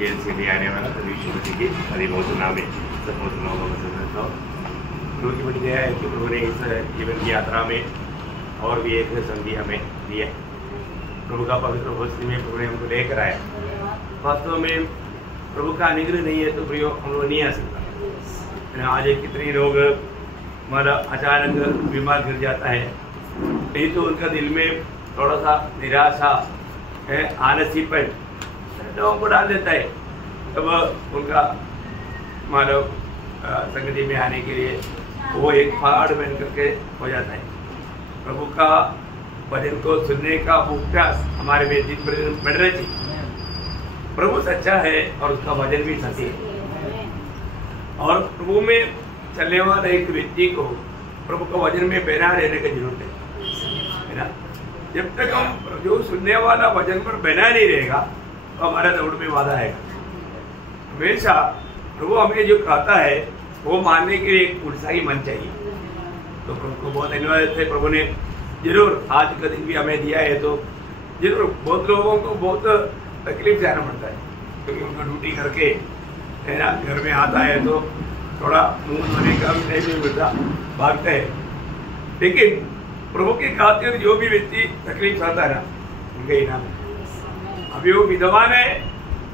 Gel से ले आने वाला तभी श्रीमती की हरि बहुत नाम है सब बहुत नाम प्रभु की बड़ी दया है कि प्रभु ने इस जीवन की यात्रा में और भी एक संगी हमें दिया। प्रभु का पवित्र भोजन में प्रभु ने हमको लेकर आया। वास्तव में प्रभु का अनुग्रह नहीं है तो प्रियो हम लोग नहीं आ सकता। आज कितने लोग हमारा अचानक बीमार गिर जाता है, नहीं तो उनका दिल में थोड़ा सा निराशा है, आलसीपन लोगों को डाल देता है। तब उनका मानव संगति में आने के लिए वो एक पहाड़ बन करके हो जाता है। प्रभु का वचन को सुनने का अभ्यास हमारे में दिन प्रतिदिन बढ़ना चाहिए। प्रभु सच्चा है और उसका वचन भी सच्ची है, और प्रभु में चलने वाला एक व्यक्ति को प्रभु का वचन में बना रहने की जरूरत है ना। जब तक हम जो सुनने वाला वचन पर बना नहीं रहेगा तो हमारा दौड़ में वादा है। हमेशा प्रभु हमें जो कहता है वो मानने के लिए एक उत्साही मन चाहिए। तो प्रभु को बहुत धन्यवाद है। प्रभु ने जरूर आज का दिन भी हमें दिया है, तो जरूर बहुत लोगों को बहुत तकलीफ से आना पड़ता है, क्योंकि उनको ड्यूटी करके है ना घर में आता है तो थोड़ा मुंह धोने का भी नहीं मिलता, भागते हैं। लेकिन प्रभु की खातिर जो भी व्यक्ति तकलीफ आता है ना उनका इनाम है। अभी वो विद्वान है,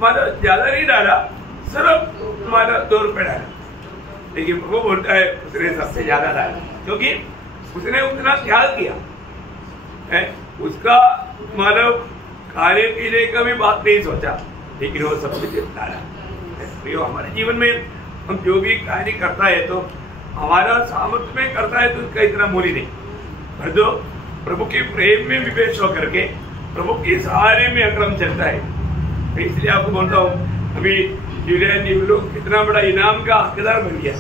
मतलब ज्यादा नहीं डाला, सिर्फ मतलब 2 रुपये डाला, लेकिन प्रभु बोलता है उसने सबसे ज्यादा डाला, क्योंकि उसने उतना त्याग किया है। उसका मतलब खाने पीने का भी बात नहीं सोचा, लेकिन वो सब कुछ डाला। तो हमारे जीवन में हम जो भी कार्य करता है तो हमारा सामर्थ्य में करता है तो उसका इतना मूल्य नहीं, पर जो प्रभु के प्रेम में विवेश होकर के प्रभु के सहारे में अक्रम चलता है। तो इसलिए आपको बोलता हूँ अभी जूलियन निवलो कितना बड़ा इनाम का हकदार बन गया,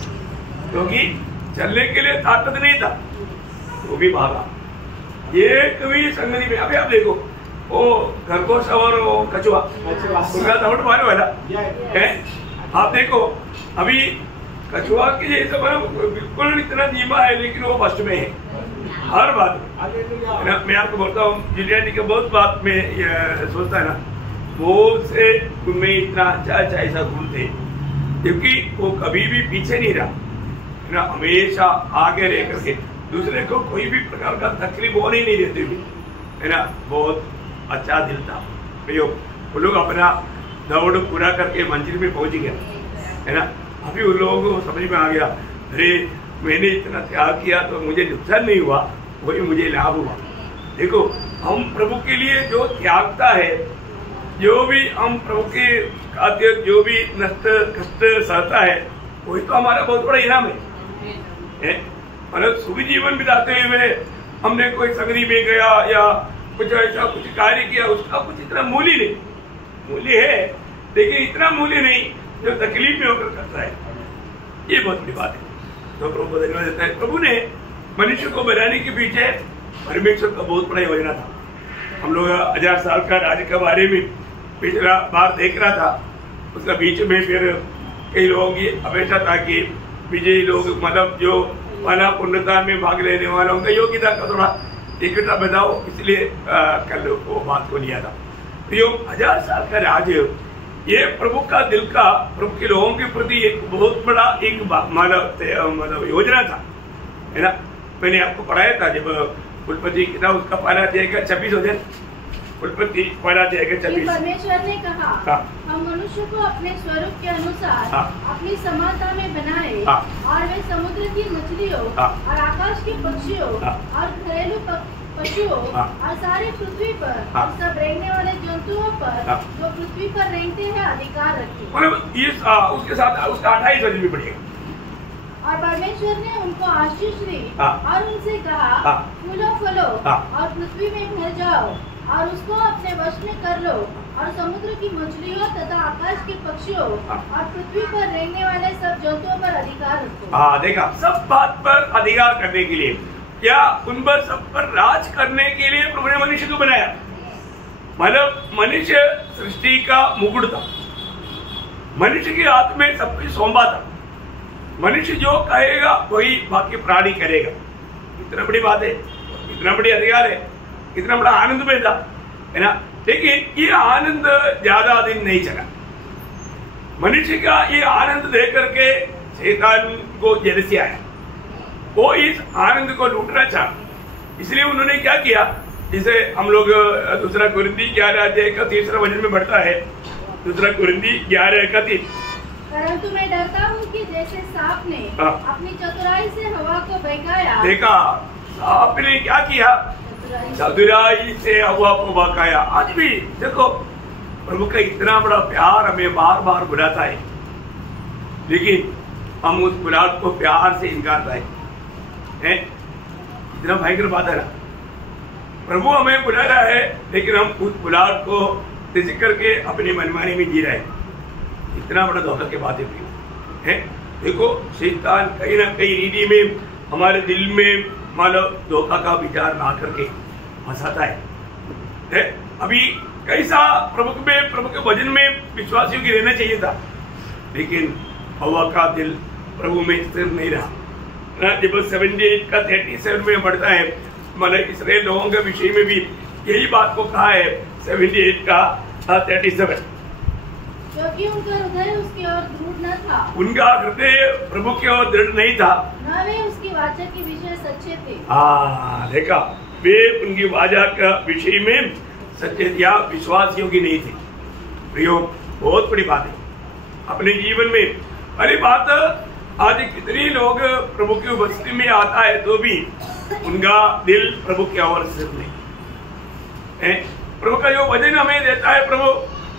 क्योंकि चलने के लिए ताकत नहीं था, वो भी भागा। ये कभी संगति में अभी आप देखो वो खरगोश और वो कछुआ उनका दौड़ मारने वाला है। आप देखो अभी कछुआ के जैसे बिल्कुल इतना धीमा है, लेकिन वो फर्स्ट में है हर बात में। मैं आपको बोलता हूँ जूलियन की बहुत बात में सोचता है ना, वो से उनमें इतना अच्छा ऐसा गुण थे, क्योंकि वो कभी भी पीछे नहीं रहा ना, हमेशा आगे रह करके दूसरे को कोई भी प्रकार का तकलीफ होने नहीं देते हुए, है ना। बहुत अच्छा दिल था वो लोग अपना दौड़ पूरा करके मंजिल में पहुंच गया, है ना। अभी उन लोगों को समझ में आ गया, अरे मैंने इतना त्याग किया तो मुझे नुकसान नहीं हुआ, वही मुझे लाभ हुआ। देखो हम प्रभु के लिए जो त्यागता है, जो भी हम प्रभु के खातिर जो भी नष्ट कष्ट सहता है, वही तो हमारा बहुत बड़ा इनाम है। मतलब सुखी जीवन बिताते हुए हमने कोई संगति में गया या कुछ ऐसा कुछ कार्य किया, उसका कुछ इतना मूल्य नहीं, मूल्य है लेकिन इतना मूल्य नहीं जो तकलीफ में होकर करता है। ये बहुत बड़ी बात है। तो प्रभु को धन्यवाद देता है। प्रभु ने मनुष्य को बनाने के पीछे परमेश्वर का बहुत बड़ा योजना था। हम लोग 1000 साल का राज्य के बारे में पिछला बार देख रहा था, उसका बीच में फिर कई लोगों की अपेक्षा था कि विजयी लोग मतलब जो वाला पुण्यदान में भाग लेने वालों का योग्यता का थोड़ा इकट्ठा बताओ, इसलिए कल वो बात को लिया था। तो 1000 साल का राज्य ये प्रभु का दिल का प्रभु के लोगों के प्रति एक बहुत बड़ा एक मतलब योजना था, है ना। मैंने आपको पढ़ाया था जब कुलपति था, उसका पहला अध्याय का 26 हो जाए, कुलपति पहला अध्याय का 26। परमेश्वर ने कहा हम मनुष्य को अपने स्वरूप के अनुसार अपनी समानता में बनाए, और वे समुद्र की मछलियों और आकाश के पक्षियों और घरेलू पशुओं और सारी पृथ्वी पर और सब रेंगने वाले जंतुओं पर जो पृथ्वी पर रेंगते हैं अधिकार रखे। मतलब ये उसके साथ उसका 28 वचन भी पढ़िएगा। और परमेश्वर ने उनको आशीष दी और उनसे कहा फूलो फलो और पृथ्वी में भर जाओ और उसको अपने वश में कर लो, और समुद्र की मछलियों तथा आकाश के पक्षियों और पृथ्वी पर रहने वाले सब जंतुओं पर अधिकार रखो। हाँ देखा, सब बात पर अधिकार करने के लिए, क्या उन पर सब पर राज करने के लिए प्रभु ने मनुष्य को बनाया। मतलब मनुष्य सृष्टि का मुकुट था, मनुष्य के हाथ में सब कुछ सौंपा था। मनुष्य जो कहेगा वही बाकी प्राणी करेगा। इतना बड़ी बात है, इतना बड़ी अधिकार है, इतना बड़ा आनंद में था, है ना। लेकिन ये आनंद ज्यादा दिन नहीं चला, मनुष्य का ये आनंद देख करके शैतान को जेलसी आया, वो इस आनंद को लूटना चाहा, इसलिए उन्होंने क्या किया, जिसे हम लोग दूसरा कुरिन्थी 11 का 3 वचन में बढ़ता है, दूसरा कुरिन्थी 11:3। परंतु मैं डरता हूँ कि जैसे सांप ने अपनी चतुराई से हवा को बहकाया। देखा, सांप ने क्या किया, चतुराई से हवा को बहकाया। आज भी देखो प्रभु का इतना बड़ा प्यार हमें बार बार बुलाता है, लेकिन हम उस बुलाहट को प्यार से इनकार है। इतना भयंकर बात है ना, प्रभु हमें बुला रहा है लेकिन हम उस बुलाहट को त्याग करके अपनी मनमानी में जी रहे हैं। इतना बड़ा धोखा की बात है। देखो शैतान कहीं ना कहीं रीति में हमारे दिल में मानो धोखा का विचार ला करके फंसाता है। अभी कैसा प्रभु के वचन में विश्वासियों की रहना चाहिए था, लेकिन हवा का दिल प्रभु में स्थिर नहीं रहा। जब 78 का 37 में बढ़ता है, मतलब इसराइल लोगों के विषय में भी यही बात को कहा है, 78 का 37। क्योंकि उनका हृदय उसकी ओर दृढ़ न था, उनका हृदय प्रभु की ओर दृढ़ नहीं था, न वे उसकी वाचा के विषय सच्चे थे। देखा, वे उनकी वाचा का विषय में सच्चे या विश्वासियों की नहीं थी। प्रियो, बहुत बड़ी बात है अपने जीवन में। अरे बात, आज कितने लोग प्रभु की उपस्थिति में आता है तो भी उनका दिल प्रभु की ओर स्थिर नहीं। प्रभु का जो वचन हमें देता है, प्रभु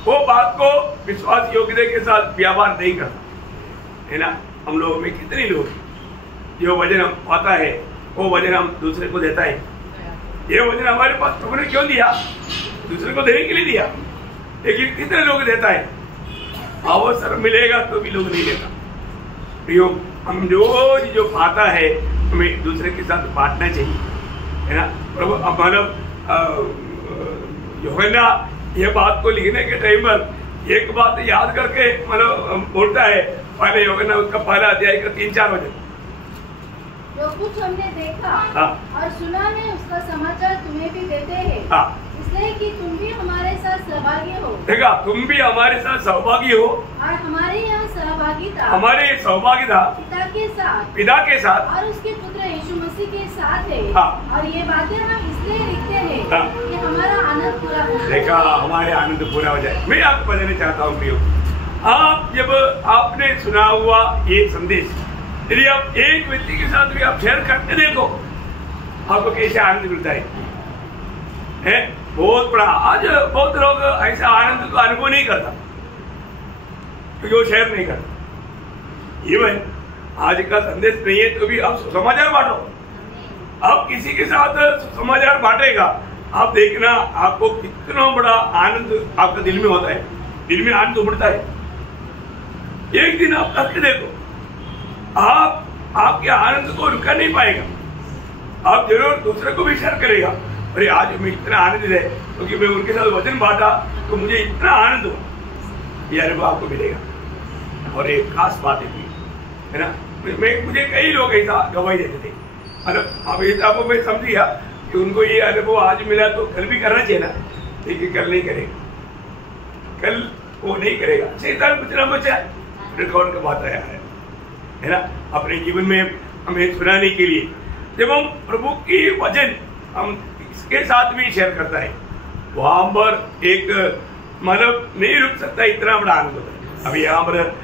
वो बात को विश्वास योग्यता के साथ व्यवहार नहीं करता है ना। हम लोगों में कितने लोग जो वचन हम पाता है वो वचन हम दूसरे को देता है। ये वचन हमारे पास प्रभु ने क्यों दिया, दूसरे को देने के लिए दिया, लेकिन कितने लोग देता है, अवसर मिलेगा तो भी लोग नहीं देता। प्रियो, हम जो पाता है हमें दूसरे के साथ बांटना चाहिए, है ना। प्रभु मानव यूहन्ना ये बात को लिखने के टाइम पर एक बात याद करके मतलब बोलता है, पहले यूहन्ना उसका पहला अध्याय का 3-4 वचन, जो कुछ हमने देखा और सुना है उसका समाचार तुम्हें भी देते हैं, इसलिए कि तुम भी हमारे साथ सहभागी हो। देखा, तुम भी हमारे साथ सहभागी हो, और हमारे यहाँ सहभागिता पिता के साथ और उसके पुत्र यीशु मसीह के साथ है। और ये बातें हम इसलिए लिखते हैं कि हमारा आनंद पूरा हो जाए। देखा, हमारे आनंद पूरा हो जाए। मैं आपको बताना चाहता हूँ प्रियो, आप जब आपने सुना हुआ ये संदेश यदि आप एक व्यक्ति के साथ भी आप शेयर करते देखो, आपको कैसे आनंद मिलता है बहुत बड़ा। आज बहुत लोग ऐसा आनंद का अनुभव नहीं करता क्योंकि वो शेयर नहीं करता। इवन आज का संदेश नहीं है तो भी आप समाचार बांटो। आप किसी के साथ समाचार बांटेगा, आप देखना आपको कितना बड़ा आनंद आपका दिल में होता है, दिल में आनंद उमड़ता है। एक दिन आप करके देखो, आपके आनंद को रुका नहीं पाएगा, आप जरूर दूसरे को भी शेयर करेगा। अरे आज मैं इतना आनंद है क्योंकि मैं उनके साथ वचन बांटा तो मुझे इतना आनंद हुआ, ये अनुभव आपको मिलेगा। और एक खास बात है ना, मुझे कई लोग ऐसा गवाही देते थे, अब मैं समझ गया कि उनको ये अनुभव आज मिला तो कल भी करना चाहिए ना, लेकिन कल नहीं करेगा, कल वो नहीं करेगा। शैतान बचना बचा रिकॉर्ड का बात आया है ना, अपने जीवन में हमें सुनाने के लिए। जब हम प्रभु की वचन हम इसके साथ भी शेयर करता है, वहां पर एक मतलब नहीं रुक सकता, इतना बड़ा आनंद होता है। अभी यहाँ पर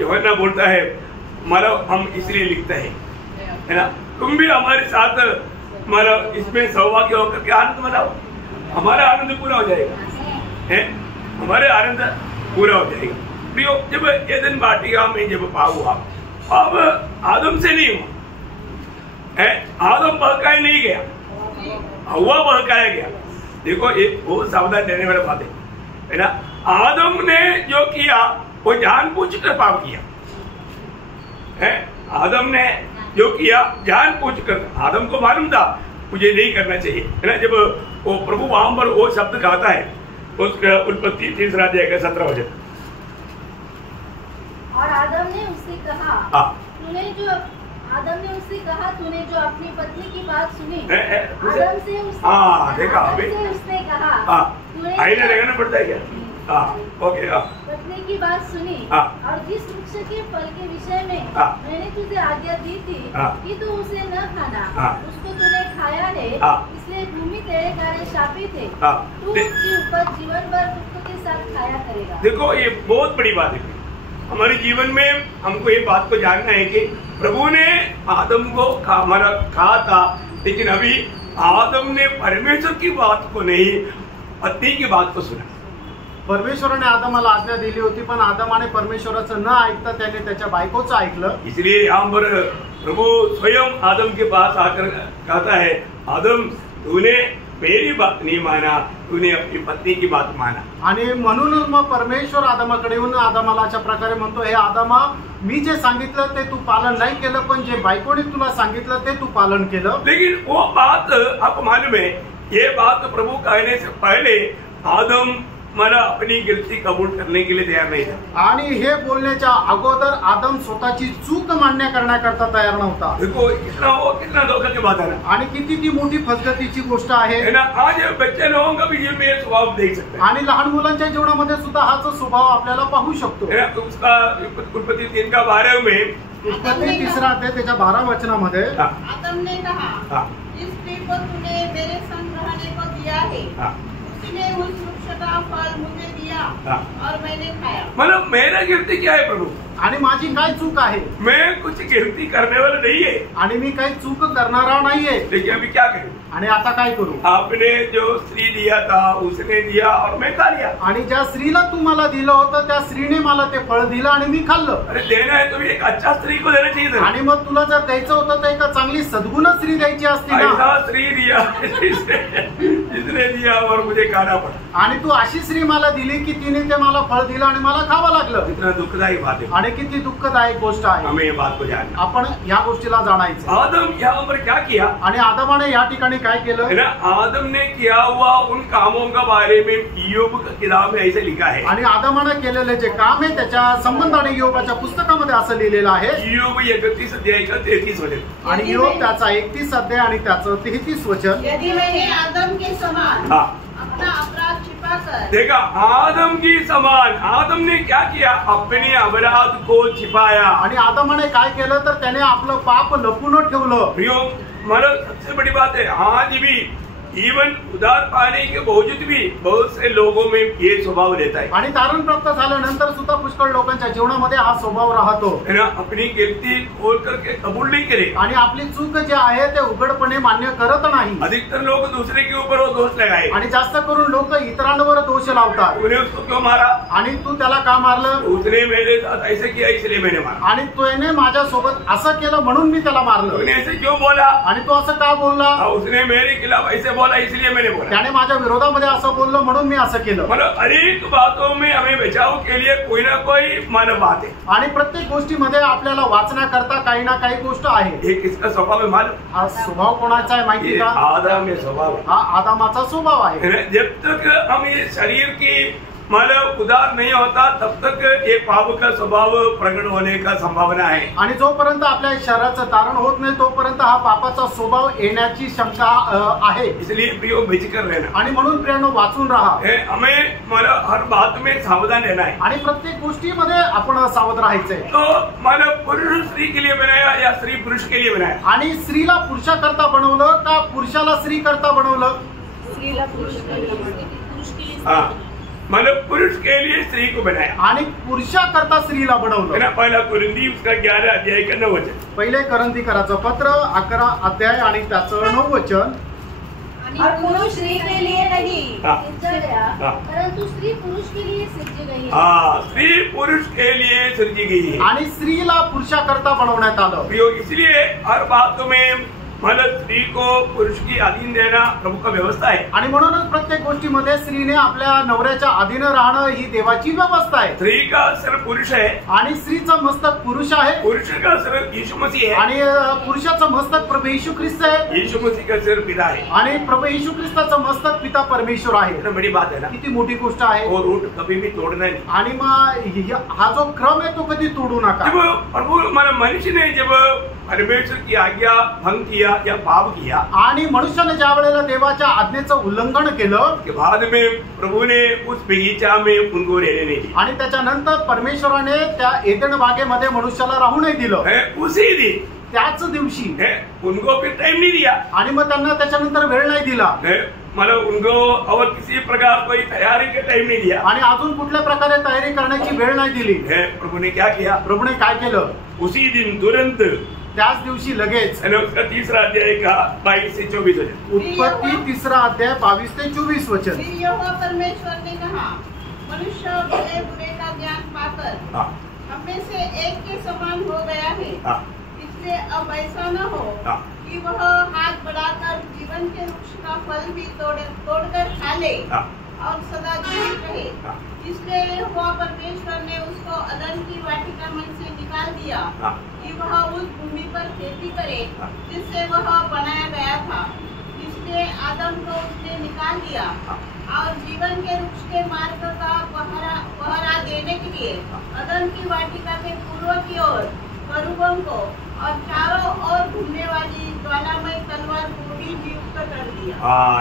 यूहन्ना बोलता है, मतलब हम इसलिए लिखते हैं, है ना, तुम भी हमारे साथ मतलब इसमें सहभागी होकर के आनंद मनाओ, हमारा आनंद पूरा हो जाएगा, है हमारे आनंद पूरा हो जाएगा। प्रियो, जब एदन वाटिका में जब पाप हुआ, अब आदम से नहीं हुआ है, आदम बहकाया नहीं गया, हवा बहकाया गया। देखो ये बहुत सावधान रहने वाली बात है ना। आदम ने जो किया वो जानबूझकर पाप किया है। आदम ने जो किया जानबूझकर, आदम को मालूम था मुझे नहीं करना चाहिए, है ना। जब वो प्रभु वहां पर वो शब्द कहता है, उसका उत्पत्ति 3 अध्याय का 17 वचन, और आदम ने उससे कहा तूने जो अपनी पत्नी की बात सुनी, आदम से उसने कहा आईने लगाना पड़ता है क्या? ओके, पत्नी की बात सुनी और जिस वृक्ष के फल के विषय में मैंने तुझे आज्ञा दी थी कि तू उसे न खाना, उसको तूने खाया है, इसलिए भूमि तेरे कारण शापित है। तू उसकी उपज जीवन भर दुख के साथ खाया करेगा। देखो, ये बहुत बड़ी बात है। हमारे जीवन में हमको ये बात को जानना है कि प्रभु ने आदम को कहा था, लेकिन अभी आदम ने परमेश्वर की बात को नहीं, पत्नी की बात को सुना। परमेश्वराने आदमाला आज्ञा दिली होती, पण आदमाने परमेश्वराचं न ऐकता त्याने त्याच्या बायकोचं ऐकलं। इसलिए यहाँ पर प्रभु स्वयं आदम के पास आकर कहता है, आदम तूने मेरी बात नहीं माना, तूने अपनी पत्नी की बात माना। आणि म्हणूनच मग परमेश्वर आदमाकडे येऊन आदमाला अशा प्रकारे म्हणतो, हे आदमा, मी जे सांगितलं ते तू पालन नाही केलं, पण जे बायकोने तुला सांगितलं ते तू पालन केलं। लेकिन वो बात आपको मालूम है, ये बात प्रभु कहने से पहले आदम मला अपनी गलती कबूल करने के लिए तैयार नहीं था। आणि हे बोलण्याच्या अगोदर आदम स्वतःची चूक मान्य करण्याकरता तयार नव्हता। देखो कितना धोखा की बात है ना, आणि किती ती मोठी फसगतीची गोष्ट आहे ना। आज बच्चे लोगों का भी जीवन में ये स्वभाव देख सकते हैं, आणि लहान मुलांच्या जीवनामध्ये सुद्धा हाच स्वभाव आपल्याला पाहू शकतो। उसका उत्पत्ति 3:12 में, उत्पत्ति 3 अध्याय त्याच्या 12 वचनामध्ये आदम ने कहा, जिस स्त्री को तूने मेरे संग रहने को दिया है, उसने उस वृक्ष का फल मुझे दिया और मैंने खाया। मतलब मेरा गिरती क्या है प्रभु, आणि माझी काय चूक आहे? मैं कुछ गिरती करने वाला नहीं है, आणि मी काही चूक करणारा नाहीये, लेकिन अभी क्या करूं? आणि आता काय करू? आपने जो स्त्री दिया था उसने दिया और मैं खा लिया। आणि ज्या स्त्रीला तू मला दिलं होतं त्या स्त्रीने मला ते फळ दिलं आणि मी खाल्लं। अरे देना है तो एक अच्छा स्त्री को देना चाहिए था। आणि मग तुला जर द्यायचं होतं तर एक चांगली सद्गुण स्त्री द्यायची असती ना। ऐसा स्त्री दिया जिसने दिया और मुझे खाना पड़ा। आणि तू अशी स्त्री मला दिली की तिने ते मला फळ दिलं आणि मला खावं लागलं। इतना दुखदायी बात है, आणि किती दुःखदायक गोष्ट आहे। हमें ये बात को जानना, आपण या गोष्टीला जाणायचं। आदम यहाँ पर क्या किया, आणि आदमाने या ठिकाणी काय केलं? आदम ने किया हुआ उन कामों का बारे में ईयोब की किताब में ऐसे लिखा है। आणि आदमाने केलेले जे काम आहे त्याच्या संबंधाने ईयोबाच्या पुस्तकामध्ये असं लिहिलेलं आहे। ईयोब 31 अध्याय का 33 वचन, आणि ईयोब त्याचा 31 अध्याय आणि त्याचं 33 वचन। यदि मैंने आदम के समान अपना अपराध छिपाकर, देखा आदम की समान, आदम ने क्या किया, अपने अपराध को छिपाया। आणि आदमाने काय केलं तर त्याने आपलं पाप लपून ठेवलं। प्रियो, मतलब सबसे बड़ी बात है, आज भी इवन उधार पाने के बावजूद भी बहुत से लोगों में ये स्वभाव रहता है। आणि तारण प्राप्त झाल्यानंतर सुद्धा पुष्कळ लोकांच्या जीवनामध्ये हा स्वभाव राहतो, है ना। अपनी गलती खोल करके कबूल नहीं करे, आणि आपली चूक जे आहे ते उघडपणे मान्य करत नाही। अधिकतर लोग दूसरे के ऊपर वो दोष लगाए, आणि जास्त करून लोक इतरांवर दोष लावतात। तूने उसको क्यों मारा, आणि तू त्याला का मारलं? उसने मेरे साथ ऐसे किया इसलिए मैंने मारा, आणि तूने माझ्यासोबत असं केलं म्हणून मी त्याला मारलं। तूने ऐसे क्यों बोला, आणि तू असं का बोलला? उसने मेरे खिलाफ ऐसे बोला इसलिए मैंने बोला, त्याने माझ्या विरोधामध्ये असं बोललं म्हणून मी असं केलं। मतलब अनेक बातों में हमें बचाव के लिए कोई ना कोई मानव बात है, आणि प्रत्येक गोष्टीमध्ये आपल्याला वाचण्याकरता काही ना काही गोष्ट आहे। ये किसका स्वभाव है मालूम? हा स्वभाव कोणाचा आहे माहिती ये का? आदम में स्वभाव है। हा आदमाचा स्वभाव आहे। जब तक हम ये शरीर की मतलब उदार नहीं होता तब तक ये पाप का स्वभाव प्रकट होने का संभावना है। आणि जोपर्यंत आपल्या शरीराचं तारण होत नाही तोपर्यंत हा पापाचा स्वभाव येण्याची क्षमता आहे। इसलिए प्रियो बेचकर रहना, आणि म्हणून प्रियांनो वाचून राहा। हमें मतलब हर बात में सावधान रहना है, आणि प्रत्येक गोष्टीमध्ये आपण सावध राहायचंय। तो मतलब पुरुष स्त्री के लिए बनाया या स्त्री पुरुष के लिए बनाया? आणि स्त्रीला पुरुषाकरता बनवलं का पुरुषाला स्त्री करता बनवलं? स्त्रीला पुरुष के लिए, हाँ, मतलब पुरुष के लिए स्त्री को बनाया, आणि पुरुषाकरता स्त्रीला बनवलं। ना। पहला कुरिन्थी उसका 11 अध्याय का 9 वचन, पहिले करंथीकराचं पत्र 11 अध्याय आणि त्याचं 9 वचन। और पुरुष स्त्री के लिए नहीं सृजा गया, परंतु स्त्री पुरुष के लिए सृजी गई है। हाँ, स्त्री पुरुष के लिए सृजी गई है, आणि स्त्रीला पुरुषाकरता बनवण्यात आलं। प्रियो, इसलिए हर बात में मतलब स्त्री को पुरुष की अधीन देना प्रभु का व्यवस्था है। आणि म्हणूनच प्रत्येक गोष्टीमध्ये स्त्रीने आपल्या नवऱ्याच्या अधीन राहणं ही देवाची व्यवस्था आहे। स्त्री का सिर पुरुष है आणि स्त्रीचं मस्तक पुरुष आहे, पुरुष का सिर यीशु मसीह है, आणि पुरुषाचं मस्तक प्रभू येशू ख्रिस्त आहे, यीशु मसीह का सिर पिता है, आणि प्रभू येशू ख्रिस्ताचं मस्तक पिता परमेश्वर आहे। इतना बड़ी बात है ना, किती मोठी गोष्ट आहे। वो रूट कभी भी तोड़ना नहीं। आणि मग हा जो क्रम आहे तो कधी तोडू नका। जब प्रभु मतलब मनुष्य ने जब परमेश्वर की आज्ञा भंग किया या पाप किया, आणि मनुष्याने ज्या वेळेला देवाच्या आज्ञेचं उल्लंघन केलं, के बाद में प्रभु ने उस बगीचा में उनको रहने नहीं दिया, आणि त्याच्यानंतर परमेश्वराने त्या एदेन बागेमध्ये मनुष्याला राहू नाही दिलं, उसी दिन त्याच दिवशी उनको फिर टाइम नहीं दिया, आणि मग त्यांना त्याच्यानंतर वेळ नाही दिला, मतलब उनको और किसी प्रकार कोई तैयारी का टाइम नहीं दिया, आणि अजून कुठल्या प्रकारे तयारी करण्याची वेळ नाही दिली. प्रभु ने क्या किया? प्रभूने काय केलं? उसी दिन तुरंत त्याच दिवशी लगेच उसका 3रा अध्याय का 22 से 24 वचन. उत्पत्ती 3रा अध्याय 22 ते 24 वचन. फिर यहोवा परमेश्वर ने कहा, मनुष्य भले बुरे का ज्ञान पाकर हम में से एक के समान हो गया है, इसलिए अब ऐसा न हो कि वह हाथ बढ़ाकर जीवन के वृक्ष का फल भी तोड़कर खा ले और सदा जीवित रहे. इसलिए यहोवा परमेश्वर ने उसको अदन की वाटिका में से निकाल दिया कि वह उस भूमि पर खेती करे जिससे वह बनाया गया था. इसलिए आदम को उसने निकाल दिया और जीवन के वृक्ष के मार्ग का पहरा देने के लिए अदन की वाटिका के पूर्व की ओर करूबों को और चारों ओर घूमने वाली ज्वालामय तलवार को भी नियुक्त कर दिया.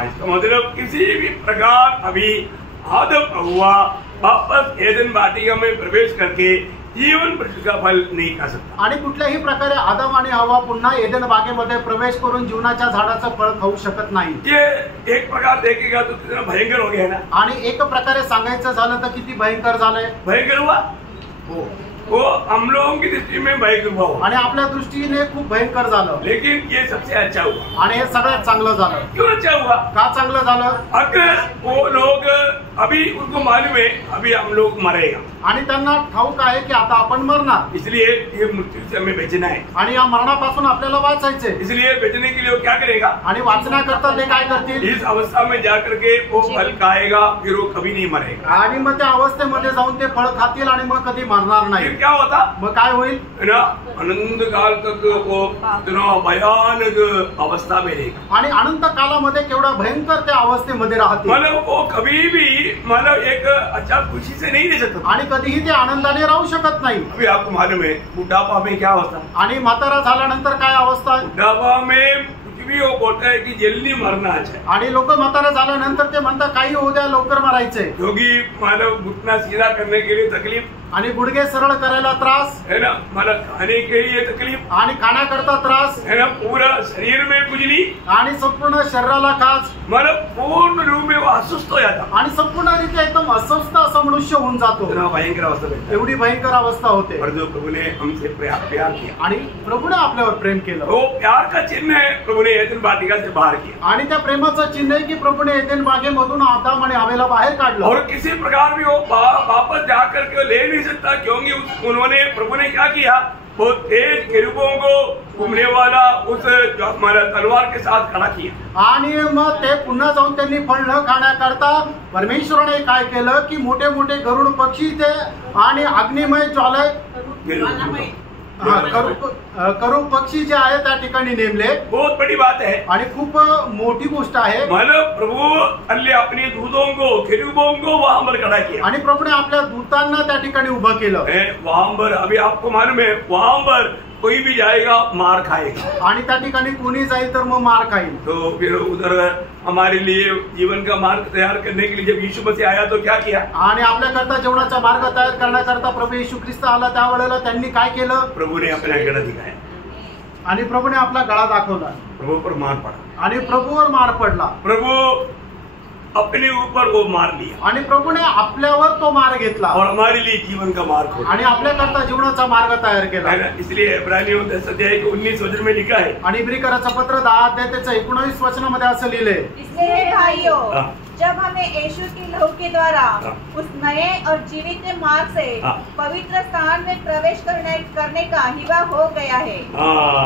इसका मतलब किसी भी प्रकार अभी आदम हुआ वापस एदन वाटिका में प्रवेश करके जीवन वृक्ष का फल नहीं खा सकता, आणि कुठल्याही प्रकारे आदम आणि हवा पुन्हा एदेन बागेमध्ये प्रवेश करून जीवनाच्या झाडाचं फळ खाऊ शकत नाही. ये एक प्रकार देखेगा तो कितना भयंकर हो गया ना. आणि एक प्रकारे सांगायचं झालं तर किती भयंकर झालंय. भयंकर हुआ वो हम लोगों की दृष्टि में भयंकर हुआ, आणि आपल्या दृष्टीने खूप भयंकर झालं. लेकिन ये सबसे अच्छा हुआ. आणि हे सगळ्यात चांगलं झालं. क्यों अच्छा हुआ? का चांगलं झालं? अगर वो लोग अभी उनको मालूम है अभी हम लोग मरेगा, आणि त्यांना ठाऊक आहे की आता आपण मरणार, इसलिए ये मृत्यु से हमें बचना है, आणि या मरणापासून आपल्याला वाचायचे. इसलिए बचने के लिए वो क्या करेगा? आणि वाचण्याकरता ते काय करतील? इस अवस्था में जाकर के वो फल खाएगा, फिर वो कभी नहीं मरेगा. आणि मग त्या अवस्थेमध्ये जाऊन ते फळ खातील आणि मग कधी मरणार नाही. फिर क्या होता? मग काय होईल? ना अनंत काल तक वो इतना भयानक अवस्था में रहेगा, आणि अनंत कालामध्ये केवढा भयंकर त्या अवस्थेमध्ये राहतील. मतलब वो कभी भी मतलब एक अच्छा खुशी से नहीं रह सकता, आणि कधीही ते आनंदाने राहू शकत नाही. अभी आपको मालूम है बुढ़ापा में क्या अवस्था? आणि म्हातारा झाल्यानंतर काय अवस्था आहे? बुढ़ापा में कुछ भी वो बोलता है कि जल्दी मरना अच्छा है, आणि लोक म्हातारा झाल्यानंतर ते म्हणतात काही होऊ द्या, लवकर मरायचंय. क्योंकि मानव घुटना सीधा करने के लिए तकलीफ आणि गुडघे सरळ करायला त्रास है ना, मतलब खाने के लिए तकलीफ आणि खाण्याकरता त्रास है ना, पूरा शरीर में खुजली आणि संपूर्ण शरीराला खाज, मतलब पूर्ण रूप में वो अस्वस्थ हो जाता, आणि संपूर्णरित्या एकदम अस्वस्थ असं मनुष्य होऊन जातो. इतना भयंकर अवस्था में एवढी भयंकर अवस्था होते. और जो प्रभु ने हमसे प्यार किया, आणि प्रभूने आपल्यावर प्रेम केलं. वो प्यार का चिन्ह है प्रभु ने एदन वाटिका से बाहर किया, आणि त्या प्रेमाचं चिन्ह आहे की प्रभूने एदेन बागेमधून आदम आणि हवेला बाहेर काढलं. और किसी प्रकार भी वो वापस जाकर के ले नहीं सकता, क्योंकि उन्होंने प्रभु ने क्या किया? वो तेज केरूबों को घूमने वाला उस हमारा तलवार के साथ खड़ा किया, आणि मग ते पुन्हा जाऊन त्यांनी फळ न खाण्याकरता परमेश्वराने काय केलं की मोठे मोठे गरुड पक्षी ते आणि अग्निमय ज्वालामय करू पक्षी जे आहे त्या ठिकाणी नेमले. बहुत बड़ी बात है आणि खूप मोठी गोष्ट आहे. मतलब प्रभु अल्ले अपने दूतों को केरूबों को वहां पर खड़ा किया, आणि प्रभूने आपल्या दूतांना त्या ठिकाणी उभं केलं. वहां पर अभी आपको मालूम है वहां पर कोई भी जाएगा मार खाएगा, आणि त्या ठिकाणी कोणी जाईल तर मग मार खाईल. तो फिर उधर हमारे लिए जीवन का मार्ग तैयार करने के लिए जब यीशु मसीह आया तो क्या किया? आणि आपल्याकरता जीवनाचा मार्ग तयार करण्याकरता प्रभू येशू ख्रिस्त आला. त्यावेळेला त्यांनी काय केलं? प्रभु ने अपना गला दिखाया, आणि प्रभूने आपला गळा दाखवला, प्रभु पर मार पड़ा, आणि प्रभूवर मार पडला. प्रभु अपने ऊपर वो मार लिया, आणि प्रभूने आपल्यावर तो मार घेतला, और हमारे लिए जीवन का मार्ग खोला, आणि आपल्याकरता जीवनाचा मार्ग तयार केला. इसलिए इब्रानियों 10 अध्याय के 19 वचन में लिखा है, आणि इब्रिकराचं पत्र 10 अध्याय त्याच्या 19 वचनामध्ये असं लिहिलंय, इसलिए भाइयों जब हमें यीशु की लहू के द्वारा उस नए और जीवित मार्ग से पवित्र स्थान में प्रवेश करने का हिवा हो गया है.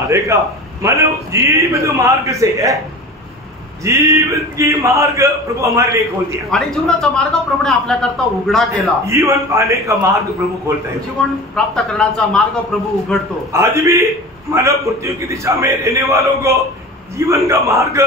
देखा, मतलब जीवित मार्ग से जीवन की मार्ग प्रभु हमारे लिए खोल दिया, आणि जीवनाचा मार्ग प्रभूने आपल्याकरता उघडा केला. जीवन पाने का मार्ग प्रभु खोलता है, जीवन प्राप्त करण्याचा मार्ग प्रभू उघडतो. आज भी मतलब मृत्यु की दिशा में रहने वालों को जीवन का मार्ग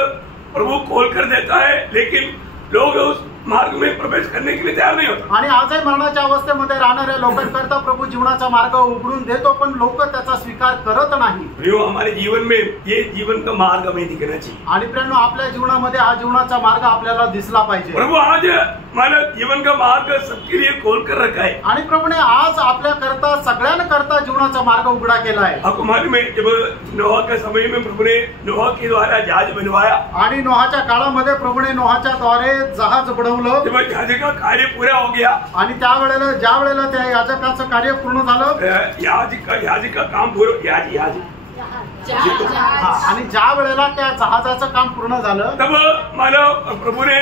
प्रभु खोल कर देता है, लेकिन लोग उस मार्ग में प्रवेश करने के लिए तैयार नहीं होता। आणि आजही मरणाच्या अवस्थेमध्ये राहणाऱ्या लोकांकरता प्रभु जीवनाचा मार्ग उघडून देतो, पण लोक त्याचा स्वीकार करत नाही। प्रियो, हमारे जीवन में ये जीवन का मार्ग हमें दिखना चाहिए। आणि प्रियांनो, आपल्या जीवनामध्ये हा जीवनाचा मार्ग आपल्याला दिसला पाहिजे। प्रभु आज हमारा जीवन का मार्ग सबके लिए खोल कर रखा है। आणि प्रभूने आज आपल्या करता सगळ्यांकरता जीवनाचा मार्ग उघडा केला आहे। आपको मालूम है, जब नोहा के समय में प्रभु ने नोहा के द्वारा जहाज बनवाया, आणि नोहाच्या काळामध्ये प्रभूने नोहाच्या द्वारे जहाज बनवलं। जब जहाज का कार्य पूरा हो गया आणि ज्या वेळेला त्या याजकाचं कार्य पूर्ण झालं, याजक का काम पूरा याज आणि ज्या वेळेला त्या जहाजाचं काम पूर्ण झालं, तब मानव प्रभु ने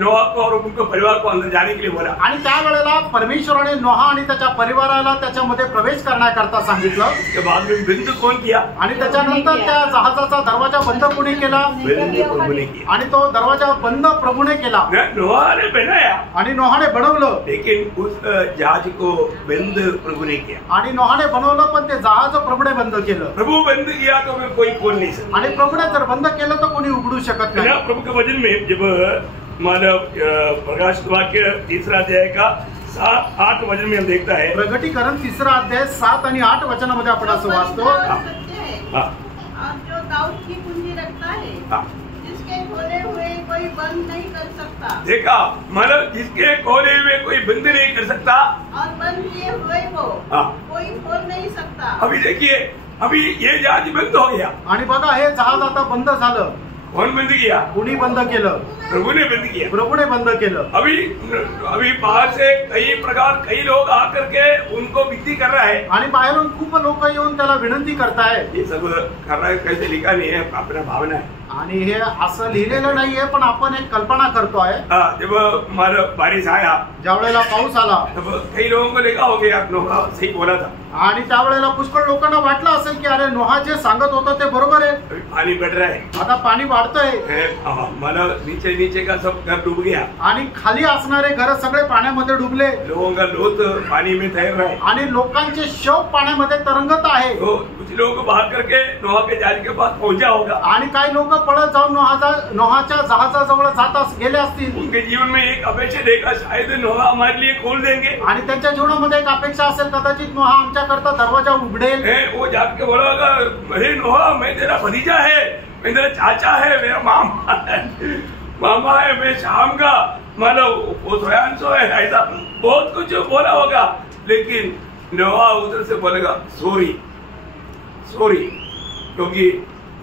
नोहा को और उनके परिवार को अंदर जाने के लिए बोला। आणि त्या वेळेला परमेश्वराने नोहा आणि त्याच्या परिवाराला त्याच्यामध्ये प्रवेश करण्याकरता सांगितलं। उसके बाद में बंद कौन किया? आणि त्याच्यानंतर त्या जहाजाचा दरवाजा बंद कोणी केला? बंद प्रभु ने किया। आणि तो दरवाजा बंद प्रभूने केला नोहा ने बनाया, आणि नोहाने बनवलं, लेकिन उस जहाज को बंद प्रभु ने किया। आणि नोहाने बनवलं, पण ते जहाज प्रभूने बंद केलं। प्रभु बंद किया तो फिर कोई खोल नहीं सकता। आणि प्रभूने जर बंद केलं तर कोणी उघडू शकत नाही। प्रभु के वचन में जब मानव प्रकाश वाक्य 3 अध्याय का 7-8 वचन में हम देखता है, प्रगटीकरण 3 अध्याय 7 आणि 8 वचनामध्ये आपण असं वाचतो, और जो दाऊद की कुंजी रखता है, जिसके खोले हुए कोई बंद नहीं कर सकता। देखा, मानव जिसके खोले हुए कोई बंद नहीं कर सकता, और बंद किए हुए को कोई खोल नहीं सकता। अभी देखिए, अभी ये जहाज बंद हो गया। आणि बघा, हे जहाज आता बंद झालं। कौन बंद किया? कोणी बंद केलं? प्रभु ने बंद किया। प्रभूने बंद केलं। अभी बाहर से कई लोग आकर के उनको विनती कर रहा है, आणि बाहेरून खूप लोक येऊन त्याला विनंती करताय। ये सब कर रहा है, कैसे लिखा नहीं है, अपना भावना है। आणि हे असं लिहिलेलं नाहीये, पण आपण एक कल्पना करतोय। जब हमारा बारिश आया, ज्या वेळेला पाऊस आला, तब कई लोगों को लगा हो गया नोहा सही बोला था। आणि त्यावेळेला पुष्कळ लोकांना वाटलं असेल की अरे नोहा जे सांगत होता ते बरोबर आहे। अभी पानी बढ़ रहा है, आता पाणी वाढतंय, मानो नीचे का सब घर डूब गया, आणि खाली असणारे घर सगळे पाण्यामध्ये डुबले, लोगों का लोथ पानी में तैर रहा है, आणि लोकांचे शव पाण्यामध्ये तरंगत आहे। तो कुछ लोग भाग करके नोहा के जहाज के पास पहुंचा होगा, आणि काही लोक पळत जाऊन नोहाच्या जहाजाजवळ जात गेले असतील। उनके जीवन में एक अपेक्षा देखा, शायद नोहा हमारे लिए खोल देंगे। आणि त्यांच्या जीवनामध्ये एक अपेक्षा असेल, कदाचित नोहा आमच्याकरता दरवाजा उघडेल। वो जाके बोला होगा, अरे नोहा, मैं तेरा भतीजा है, मैं तेरा चाचा है, मेरा मामा है, मैं शाम का मतलब वो सोयांसो है, ऐसा बहुत कुछ बोला होगा। लेकिन नोहा उधर से बोलेगा सॉरी, क्योंकि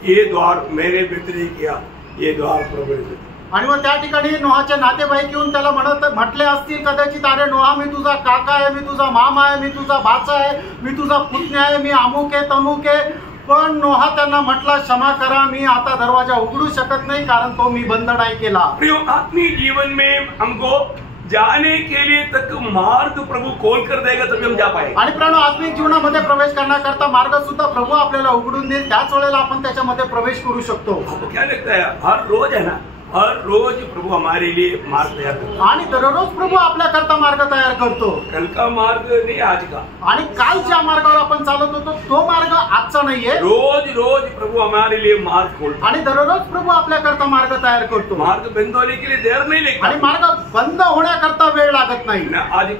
ये द्वार मैंने मित्र ने किया, ये द्वार प्रभु ने। आणि मग त्या ठिकाणी नोहाचे नातेवाईक येऊन त्याला म्हटले असतील कदाचित, अरे नोहा, मी तुझा काका आहे, मी तुझा मामा आहे, मी तुझा भाचा आहे, मी तुझा पुतण्या आहे, मी अमुक आहे तमुक आहे। पण नोहा त्यांना म्हटला, क्षमा करा, मी आता दरवाजा उघडू शकत नाही, कारण तो मी बंद नाही केला। प्रियो, आत्मीय जीवन में हमको जाने के लिए तक मार्ग प्रभु खोल कर देगा, तभी हम जा पाएंगे। आणि प्रियांनो, आत्मिक जीवनामध्ये प्रवेश करण्याकरता मार्ग सुद्धा प्रभू आपल्याला उघडून देईल, त्याच वेळेला आपण त्याच्यामध्ये प्रवेश करू शकतो। आपको क्या लगता है, हर रोज है ना, हर रोज प्रभु हमारे लिए मार्ग तैयार करता है। आणि दररोज प्रभू आपल्याकरता मार्ग तयार करतो। कल का मार्ग नहीं, आज का। आणि काल ज्या मार्गावर आपण चालत होतो तो मार्ग आजचा नाहीये। रोज प्रभु हमारे लिए मार्ग खोलता है। आणि दररोज प्रभू आपल्याकरता मार्ग तयार करतो। मार्ग बंद होने के लिए देर नहीं लगता, आणि मार्ग बंद होण्याकरता वेळ लागत नाही। आज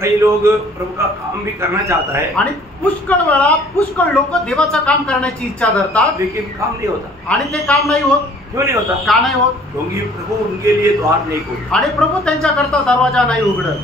कई लोग प्रभु का काम भी करना चाहता है, आणि पुष्कळ वेळा पुष्कळ लोक देवाचं काम करण्याची इच्छा धरतात, लेकिन काम नहीं होता। आणि ते काम नाही होत। क्यों नहीं होता? का नाही होत? क्योंकि प्रभु उनके लिए द्वार नहीं खोलता। आणि प्रभू त्यांच्याकरता दरवाजा नाही उघडत।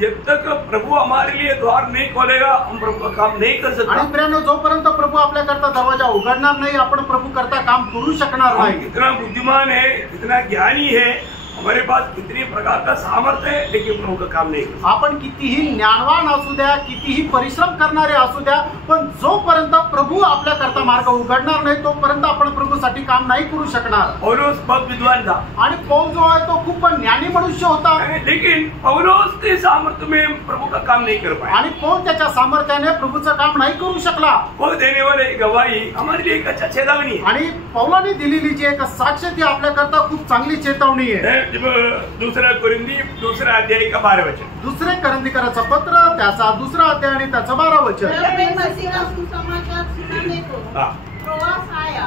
जब तक प्रभु हमारे लिए द्वार नहीं खोलेगा, हम प्रभु का काम नहीं कर सकते। आणि प्रियांनो, जोपर्यंत प्रभू आपल्याकरता दरवाजा उघडणार नाही, आपण प्रभू करता काम करू शकणार नाही। कितना बुद्धिमान है, कितना ज्ञानी है, हमारे पास कितनी प्रकार का सामर्थ्य है, लेकिन प्रभु का काम नहीं करता। आपण कितीही ज्ञानवान असू द्या, कितीही परिश्रम करणारे असू द्या, पण जोपर्यंत प्रभू आपल्याकरता मार्ग उघडणार नाही, तोपर्यंत आपण प्रभूसाठी काम नाही करू शकणार। पौलुस बहुत विद्वान था, आणि पौल जो आहे तो खूप ज्ञानी मनुष्य होता, लेकिन पौलुस के सामर्थ्य में प्रभु का काम नहीं कर पाया। आणि पौल त्याच्या सामर्थ्याने प्रभूचं काम नाही करू शकला। वो देने वाले गवाही हमारे लिए एक अच्छा चेतावनी है। आणि पौलाने दिलेली जी एक साक्ष ती आपल्याकरता खूप चांगली चेतावणी आहे। दूसरा कोरिंथी 2 अध्याय का 12 वचन। दुसरे करंथीकराचं पत्र त्याचा 2 अध्याय आणि त्याचं 12 वचन। जब मैं मसीह का सुसमाचार सुनाने को ट्रोआस आया,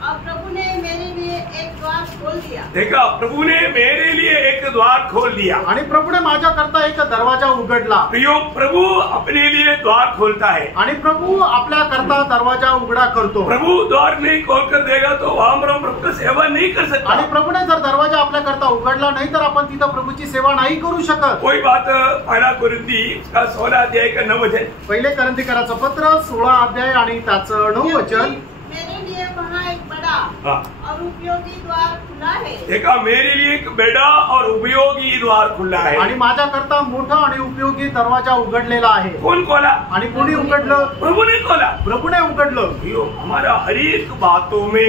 और प्रभु ने मेरे लिए एक द्वार खोल दिया। देखा, प्रभु ने मेरे लिए एक द्वार खोल दिया। आणि प्रभूने माझ्याकरता एक दरवाजा उघडला। प्रियो, प्रभु अपने लिए द्वार खोलता है आणि प्रभू आपल्याकरता दरवाजा उघडा करतो। प्रभु द्वार नहीं खोलकर देगा तो वहां पर हम प्रभु की सेवा नहीं कर सकता। आणि प्रभूने जर दरवाजा आपल्याकरता उघडला नाही तर आपण तिथं प्रभूची सेवा नाही करू शकत। कोई बात पहला कुरिन्थी का 16 अध्याय का 9 वचन, पहिले करंथीकराचं पत्र 16 अध्याय आणि त्याचं 9 वचन। मेरे लिए वहाँ एक बड़ा और उपयोगी द्वार खुला है। देखा, मेरे लिए एक बड़ा और उपयोगी द्वार खुला है। आणि माझ्याकरता मोठा आणि उपयोगी दरवाजा उघडलेला आहे। कौन खोला? आणि कोणी उघडलं? प्रभु ने खोला। प्रभूने उघडलं। प्रियो, हमारा हर एक बातों में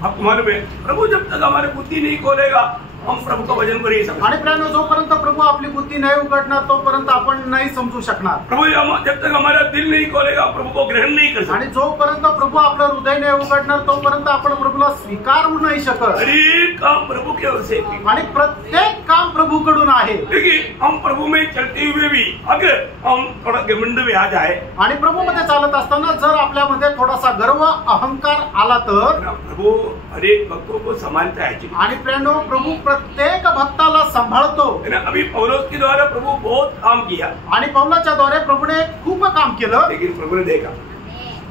हमारे में प्रभु जब तक हमारी बुद्धि नहीं खोलेगा हम प्रभु का वचन कर नहीं सकते। आणि प्रियानो, जोपर्यंत प्रभू आपली बुद्धी नाही उघडणार तोपर्यंत आपण नाही समजू शकणार। प्रभु जब तक हमारा दिल नहीं खोलेगा प्रभु को ग्रहण नहीं कर सकते। आणि जोपर्यंत प्रभू आपलं हृदय नाही उघडणार तोपर्यंत आपण प्रभूला स्वीकारू नाही शकत। हर एक काम प्रभु की ओर से, आणि प्रत्येक काम प्रभूकडून आहे। लेकिन हम प्रभु में चलते हुए भी अगर हम थोड़ा घमंड में आ जाए, आणि प्रभू मध्ये चालत असताना जर आपल्यामध्ये थोडासा गर्व अहंकार आला तर प्रभु हर एक भक्तों को संभालता है। आणि प्रियानो, प्रभू प्रत्येक भक्ताला सांभाळतो। अभी पौलुस के द्वारा प्रभु बहुत काम किया आणि पौलाच्या द्वारे प्रभूने खूप काम केलं। लेकिन प्रभु ने देखा,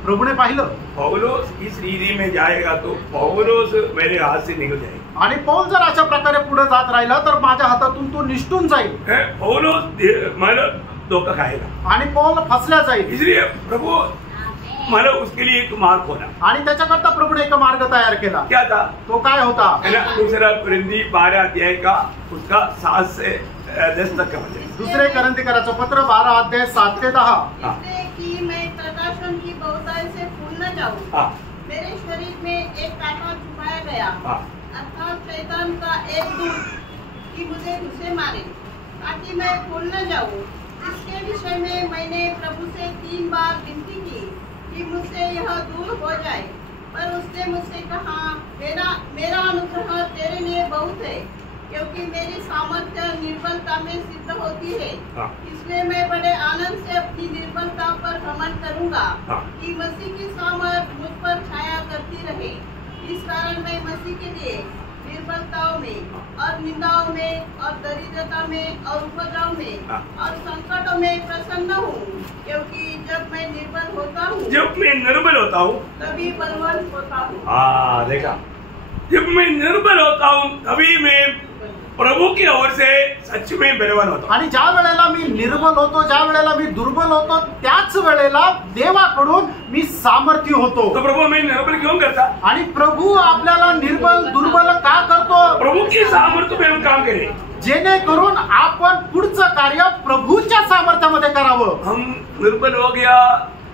प्रभूने पाहिलं पौलुस इस रीति में जाएगा तो पौलुस मेरे हाथ से निकल जाएगा। आणि पौल जर अशा प्रकारे पुढे जात राहिला तर माझ्या हातातून तो निष्ठून जाईल। पौलुस मतलब धोखा खाएगा आणि पौल फसल्या जाईल। इसलिए प्रभु मतलब उसके लिए एक मार्ग खोला। आणि त्याच्याकरता प्रभूने एक मार्ग तयार केला। क्या था? तो काय होता? दूसरा कुरिन्थी 12 अध्याय का उसका 7 से 10 तक का वचन। दुसरे करंथीकराचं पत्र 12 अध्याय 7 ते 10। इसलिए कि मैं प्रकाशन की बहुतायत से फूल न जाऊं, मेरे शरीर में एक कांटा छुपाया गया, अर्थात शैतान का एक दूत कि मुझे उसे मारे ताकि मैं फूल न जाऊं। इसके विषय में मैंने प्रभु से 3 बार विनती की कि मुझसे यह दूर हो जाए, पर उसने मुझसे कहा, मेरा अनुग्रह तेरे लिए बहुत है, क्योंकि मेरी सामर्थ्य निर्बलता में सिद्ध होती है। इसलिए मैं बड़े आनंद से अपनी निर्बलता पर घमंड करूंगा कि मसीह की सामर्थ मुझ पर छाया करती रहे। इस कारण मैं मसीह के लिए निर्बलताओं में और निंदाओं में और दरिद्रता में और उपद्रव में और संकटों में प्रसन्न हूँ, क्योंकि जब मैं निर्बल होता हूँ तभी बलवान होता हूँ। देखा, जब मैं निर्बल होता हूँ तभी मैं प्रभु की ओर से सच में बलवान होतो। आणि ज्या वेळेला मी निर्बल होतो, ज्या वेळेला मी दुर्बल होतो, त्याच वेळेला देवाकडून मी सामर्थ्य होतो। तो प्रभु हमें निर्बल क्यों करता? आणि प्रभू आपल्याला निर्बल दुर्बल का करतो? प्रभु की सामर्थ्य में हम काम करें, जेणेकरून आपण पुढचं कार्य प्रभूच्या सामर्थ्यामध्ये करावं। हम निर्बल हो गया,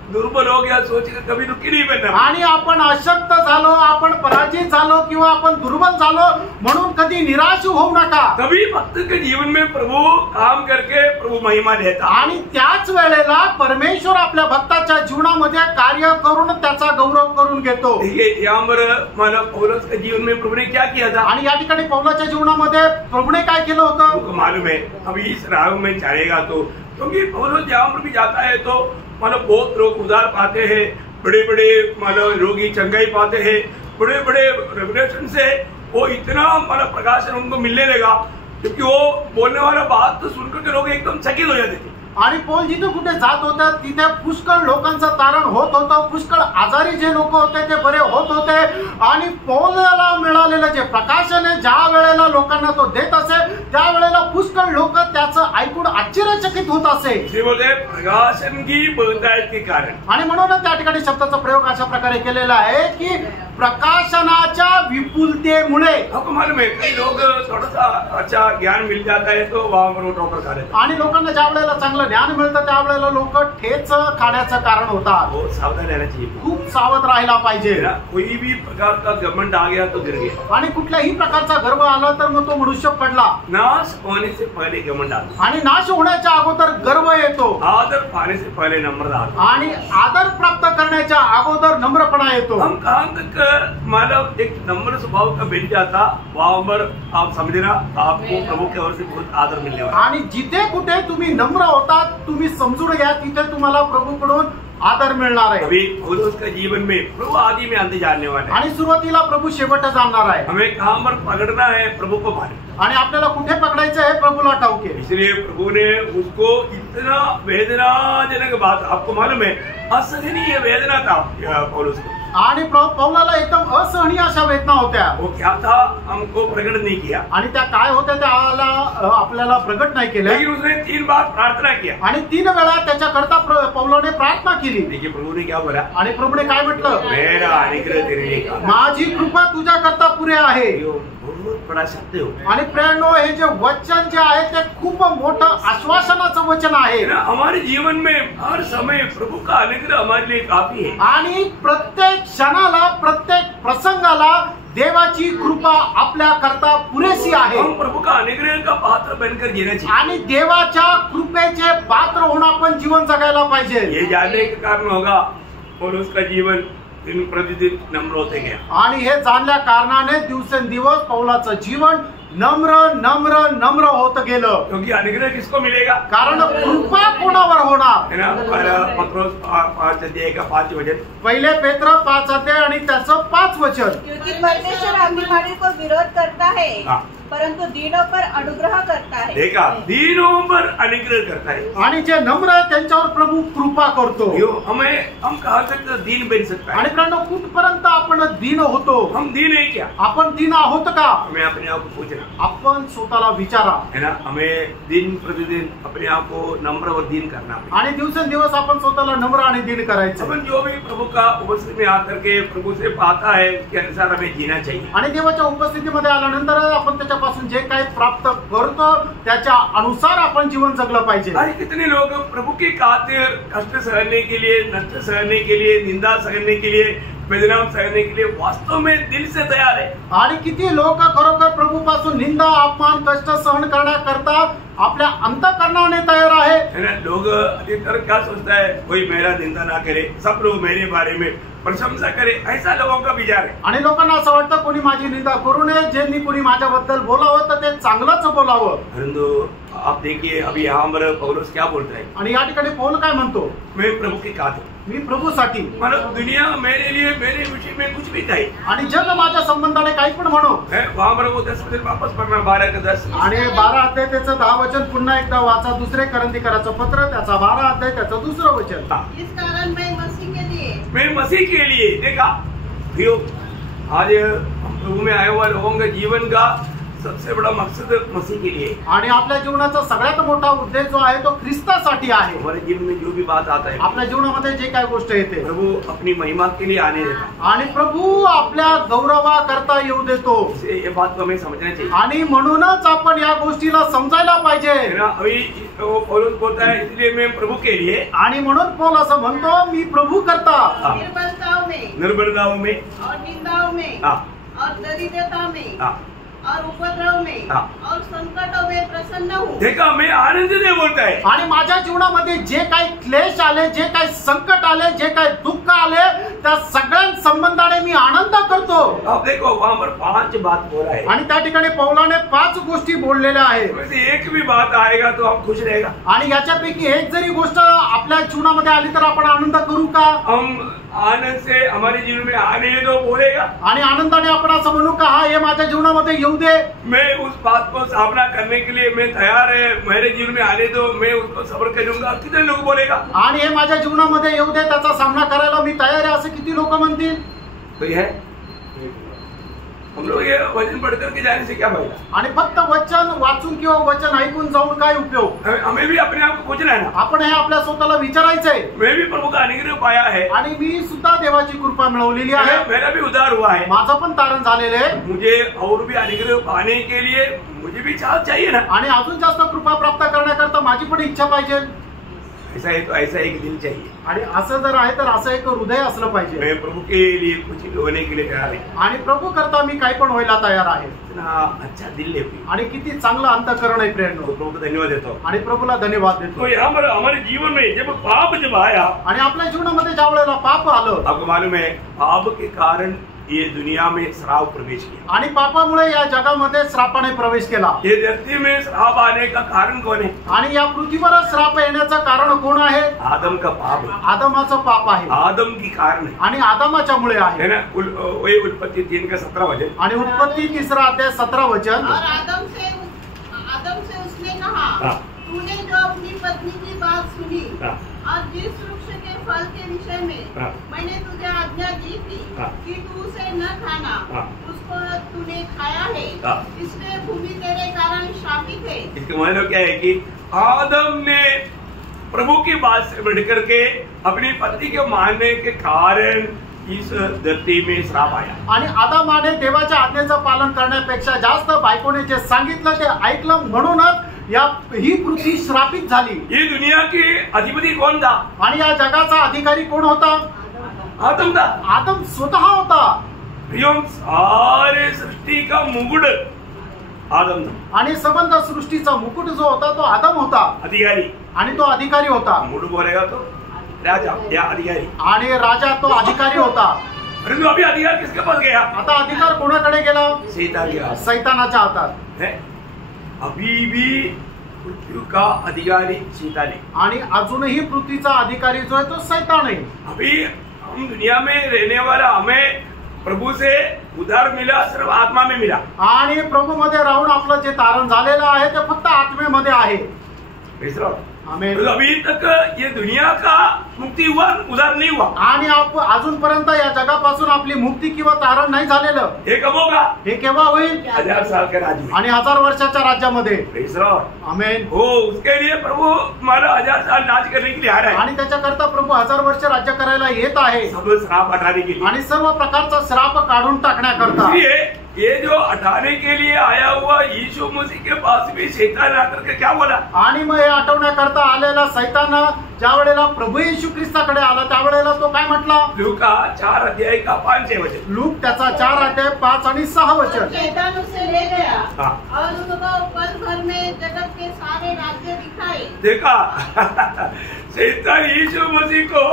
दुर्बल हो गया सोच के कभी दुखी नहीं बनना। आणि आपण अशक्त झालो, आपण पराजित झालो किंवा आपण दुर्बल झालो म्हणून कधी निराश होऊ नका। कभी भक्त के जीवन में प्रभु काम करके प्रभु महिमा देता। आणि त्याच वेळेला परमेश्वर आपल्या भक्ताच्या जीवनामध्ये कार्य करून त्याचा गौरव करून घेतो। यहाँ पर मतलब पौलुस के जीवन में प्रभु ने क्या किया था? आणि या ठिकाणी पौलाच्या जीवनामध्ये प्रभूने काय केलं होतं? आपको मालूम है, अभी इस राह में चलेगा तो क्योंकि पौलुस जहाँ पर भी जाता है तो मतलब बहुत लोग उद्धार पाते हैं, बड़े बड़े मतलब रोगी चंगाई पाते हैं, बड़े बड़े रेवलेशन से वो इतना मतलब प्रकाशन उनको मिलने लगा, क्योंकि वो बोलने वाला बात तो सुनकर के लोग एकदम चकित हो जाते थे। आणि पौल जिथे कुठे जात होता तिथे पुष्कळ लोकांचं तारण होत होतं, पुष्कळ आजारी जे लोक होते ते बरे होत होते। आणि पौलाला मिळालेलं जे प्रकाशन आहे, ज्या वेळेला लोकांना तो देत असे त्या वेळेला पुष्कळ लोक त्याचं ऐकून आश्चर्यचकित होत असे। प्रकाशन की बहुतायत के कारण, आणि म्हणून त्या ठिकाणी शब्दाचा प्रयोग अशा प्रकारे केलेला आहे की प्रकाशनाच्या विपुलतेमुळे। आपको मालूम है, कई लोग थोड़ा सा अच्छा ज्ञान मिल जाता है तो वहां पर वो ठोकर खा लेते। आणि लोकांना ज्या वेळेला चांगलं ज्ञान मिळतं त्यावेळेला लोक ठेच खाण्याचं कारण होतात। बहुत सावधान रहना चाहिए, खूप सावध राहायला पाहिजे। कोई भी प्रकार का घमंड आ गया तो गिर गया। आणि कुठल्याही प्रकारचा गर्व आला तर मग तो मनुष्य पडला। नाश होने से पहले घमंड आता, आणि नाश होण्याच्या अगोदर गर्व येतो। आदर पाने से पहले नम्रता आती, आणि आदर प्राप्त करण्याच्या अगोदर नम्रपणा येतो। हम कहाँ तक मतलब एक नम्र स्वभाव का बन जाता, वहां पर आप समझना आपको प्रभु की ओर से बहुत आदर मिलने वाला। आणि जिथे कुठे तुम्ही नम्र होतात तुम्ही समजून घ्या, तिथे तुम्हाला प्रभूकडून आदर मिळणार आहे। अभी पौलुस का जीवन में प्रभु आदि में अंत जानने वाला है। आणि सुरुवातीला प्रभू शेवट जाणणार आहे। हमें कहाँ पर पकड़ना है प्रभु को मालूम, आणि आपल्याला कुठे पकडायचं आहे प्रभूला ठाऊक आहे। इसलिए प्रभु ने उसको इतना वेदनाजनक बात, आपको मालूम है असहनीय वेदना था पौलुस को, आणि पौलाला एकदम असहनीय अशा वेदना होत्या। वो क्या था हमको प्रकट नहीं किया, आणि त्या काय होत्या त्या आपल्याला प्रगट नाही केल्या। लेकिन उसने 3 बार प्रार्थना किया आणि 3 वेळा त्याच्याकरता पौलाने प्रार्थना केली। देखिए प्रभु ने क्या बोला, आणि प्रभूने काय म्हटलं, मेरा अनुग्रह तेरे लिए काफी है। माझी कृपा तुझ्याकरता पुरे आहे। यो बहुत बड़ा शब्द है। आणि प्रेरणो हे जे वचन जे आहे ते खूप मोठं आश्वासनाचं वचन आहे। हमारे जीवन में हर समय प्रभु का अनुग्रह हमारे लिए काफी है। आणि प्रत्येक क्षणाला प्रत्येक प्रसंगाला देवाची कृपा आपल्या करता पुरेशी आहे। हम प्रभु का अनुग्रह का पात्र बनकर जीना चाहिए आणि देवाच्या कृपेचे पात्र होऊन आपण जीवन जगायला पाहिजे। ये जानने के कारण होगा पौलुस का जीवन दिन प्रतिदिन नम्र होते गया। आणि हे जाणल्या कारणाने दिवसेंदिवस पौलाचं जीवन नम्र नम्र नम्र होत गेलं। क्योंकि अनुग्रह किसको मिलेगा, कारण कृपा कोणावर होणार है ना। पत्रोस 5 अध्याय का 5 वचन, पहिले पेत्र 5 अध्याय आणि त्याचं 5 वचन। क्योंकि परमेश्वर अभिमानी को विरोध करता है हाँ। परंतु दीनों पर अनुग्रह करता है। देखा, दीनों पर अनुग्रह करता है। आणि जे नम्र आहे त्यांच्यावर प्रभू कृपा करतो। हम कहाँ तक दीन बन सकता है, आणि कारण कुठपर्यंत आपण दीन होतो, हम दीन है क्या, आपण दीन आहोत का, हमें अपने आप को पूछना, आपण स्वतःला विचारा, है ना। हमें दिन प्रतिदिन अपने आप को नम्र और दीन करना है। आणि दिवसेंदिवस आपण स्वतःला नम्र आणि दीन करायचं। अपन जो भी प्रभु का उपस्थिति में आकर के प्रभु से पाता है उसके अनुसार हमें जीना चाहिए। आणि देवाच्या उपस्थितीमध्ये आल्यानंतर आपण त्याच्यापासून जे काही प्राप्त करतो त्याच्या अनुसार आपण जीवन जगलं पाहिजे। आज कितने लोग प्रभु की खातिर कष्ट सहने के लिए, नष्ट सहने के लिए, निंदा सहने के लिए, वेदना सहने के लिए वास्तव में दिल से तैयार है। आणि किती लोक खरोखर प्रभूपासून निंदा, अपमान, कष्ट सहन करण्याकरता आपल्या अंतःकरणाने तयार आहे। है ना। लोग अधिकतर क्या सोचता है, कोई मेरा निंदा ना करे, सब लोग मेरे बारे में प्रशंसा करे, ऐसा लोगों का विचार है। आणि लोकांना असं वाटतं कोणी माझी निंदा करू नये, ज्यांनी कोणी माझ्याबद्दल बोलावं तर ते चांगलंच बोलावं। परंतु आप देखिए अभी यहाँ पर पौलुस क्या बोलता है, आणि या ठिकाणी पौल काय म्हणतो, मैं प्रभु की खातिर, मी प्रभूसाठी, मतलब दुनिया मेरे लिए मेरे विषय में कुछ भी कहे, आणि जग माझ्या संबंधाने काही पण म्हणो। वहां पर वो 10 वचन वापस पढ़ना, 12 का 10 आणि 12 अध्याय त्याचं 10 वचन पुन्हा एकदा वाचा, दुसरे करंथीकराचं पत्र त्याचा 12 अध्याय त्याचं 2रं वचन। इस कारण मैं मसीह के लिए, मैं मसीह के लिए, देखा प्रियो, आज हम प्रभु में आए हुए लोगों के जीवन का सबसे बड़ा मकसद मसीह के लिए, आणि आपल्या जीवनाचा सगळ्यात मोठा उद्देश जो आहे तो ख्रिस्तासाठी आहे। हमारे जीवन में जो भी बात आता है आपल्या जीवनामध्ये जे काही गोष्ट येते प्रभु अपनी महिमा के लिए आने देता, आणि प्रभू आपल्या गौरवा करता येऊ देतो। ये बात को हमें समझना चाहिए। आणि म्हणूनच आपण या गोष्टीला समजायला पाहिजे। है ना। अभी वो पौलुस बोलता है इसलिए मैं प्रभु के लिए, आणि म्हणून पौल असं म्हणतो मी प्रभू करता निर्बलताओं में और निंदाओं में हाँ। और दरिद्रता में हाँ। और उपद्रव में हाँ। और संकटों में प्रसन्न हूँ। देखा, मैं आनंद से बोलता है। आणि माझ्या जीवनामध्ये जे काही क्लेश आले, जे काही संकट आले, जे काही दुःख आले, त्या सगळ्या संबंधाने मी आनंद करतो। अब देखो वहां पर 5 बात बोला है, आणि त्या ठिकाणी पौलाने 5 गोष्टी बोललेल्या आहेत। वैसे एक भी बात आएगा तो हम खुश रहेगा। आणि याच्यापैकी एक जरी गोष्ट आपल्या जीवनामध्ये आली तर आपण आनंद करू का? हम आनंद से हमारे जीवन में आने दो बोलेगा, आणि आनंदाने आपण असं म्हणू का हा हे माझ्या जीवनामध्ये येऊ दे, मैं उस बात को सामना करने के लिए मैं तैयार है, मेरे जीवन में आने दो, मैं उसको सब्र करूंगा, कितने लोग बोलेगा? आणि हे माझ्या जीवनामध्ये येऊ दे, त्याचा सामना करायला मी तयार आहे, असं किती लोक म्हणतील? तो ये है, हम लोग ये वचन पढ़ करके जाने से क्या फायदा? आणि फक्त वचन वाचून किंवा वचन ऐकून जाऊन काय उपयोग? हमें भी अपने आप को पूछना है ना। आपण हे आपल्या स्वतःला विचारायचंय। मैं भी प्रभु का अनुग्रह पाया है, आणि मी सुद्धा देवाची कृपा मिळवलेली आहे, मेरा भी उद्धार हुआ है, माझं पण तारण झालेलं आहे। मुझे और भी अनुग्रह पाने के लिए मुझे भी चाह चाहिए ना। आणि अजून जास्त कृपा प्राप्त करण्याकरता माझी पण इच्छा पाहिजे। ऐसा है तो ऐसा एक दिल चाहिए, आणि असं जर आहे तर असं एक हृदय असलं पाहिजे। मैं प्रभु के लिए कुछ होने के लिए तैयार है, आणि प्रभू करता मी काही पण व्हायला तयार आहे। इतना अच्छा दिल है, आणि किती चांगलं अंतःकरण आहे प्रेरणो। प्रभु को धन्यवाद देता हूँ। आणि प्रभूला धन्यवाद तो देतो। यहाँ पर हमारे जीवन में जब पाप जब आया, आणि आपल्या जीवनामध्ये ज्या वेळेला पाप आलं, आपको मालूम है पाप के कारण ये दुनिया में श्राप प्रवेश किया। आणि पापामुळे या जगामध्ये श्रापाने प्रवेश केला। ये धरती में श्राप आने का कारण कौन है? आणि या पृथ्वीवर श्राप येण्याचं कारण कोण आहे? आदम का पाप है। आदमाचं पाप आहे आदम की कारण है, आणि आदमाच्या मुळे आहे है ना। वही उत्पत्ति 3 का 17 वचन। आणि उत्पत्ती 3 अध्याय 17 वचन। और आदम से उसने कहा, हाँ। तूने जो अपनी पत्नी की बात सुनी हाँ। और जिस वृक्ष के फल के विषय में हाँ। मैंने तुझे आज्ञा दी थी हाँ। कि तू उसे न खाना, हाँ। उसको तूने खाया है, हाँ। इसलिए भूमि तेरे कारण शापित है। इसका मतलब क्या है कि आदम ने प्रभु की बात से बढ़ करके अपनी पत्नी के मानने के कारण इस धरती में श्राप आया। आणि आदामाने देवाच्या आज्ञेचं पालन करण्यापेक्षा जास्त बायकोने जे सांगितलं ते ऐकलं, म्हणूनच ही पृथ्वी श्रापित झाली। ये दुनिया के अधिपति कौन था? आणि या जगाचा अधिकारी कोण होता? आदम था। आदम स्वतः होता। प्रियों, सारे सृष्टि का मुकुट आदम था। आणि संबंध सृष्टीचा मुकुट जो होता तो आदम होता, अधिकारी। आणि तो अधिकारी होता। मुकुट बोलेगा तो राजा या अधिकारी, आणि राजा तो अधिकारी होता। परंतु अभी अधिकार किसके पास गया? आता अधिकार कोणाकडे गेला? शैतान के हाथ सैतानाच्या हातात है। अभी भी पृथ्वी का अधिकारी शैतान है। आणि अजूनही पृथ्वीचा अधिकारी जो आहे तो सैतान आहे। अभी हम दुनिया में रहने वाला, हमें प्रभु से उद्धार मिला सिर्फ आत्मा में मिला। आणि प्रभू मध्ये राहून आपलं जे तारण झालेलं आहे ते फक्त आत्मेमध्ये आहे। आमेन। तो अभी तक ये दुनिया का मुक्ति हुआ, उद्धार नहीं हुआ। आणि अजूनपर्यंत या जगापासून आपली मुक्ती किंवा तारण नाही झालेलं। हे कब होगा? हे केव्हा होईल? 1000 साल के राज्य में। आणि 1000 वर्षाच्या राज्यामध्ये। आमेन। हो, उसके लिए प्रभु हमारा 1000 साल राज करने के लिए आ रहा है। आणि त्याच्याकरता प्रभू 1000 वर्ष राज्य करायला येत आहे। सब श्राप हटाने के लिए, आणि सर्व प्रकारचा श्राप काढून टाकण्याकरता। ये जो हटाने के लिए आया हुआ यीशु मसीह के पास भी शैतान आकर के क्या बोला? आणि मग हे हटवण्याकरता आलेला सैतान ज्या वेळेला प्रभू येशू ख्रिस्ताकडे आला त्यावेळेला तो काय म्हटला? लूका 4 अध्याय का 5 वचन। लूक त्याचा 4 अध्याय 5 आणि 6 वचन। शैतान उसे ले गया हाँ। और उसको पल भर में जगत के सारे राज्य दिखाए। देखा शैतान यीशु मसीह को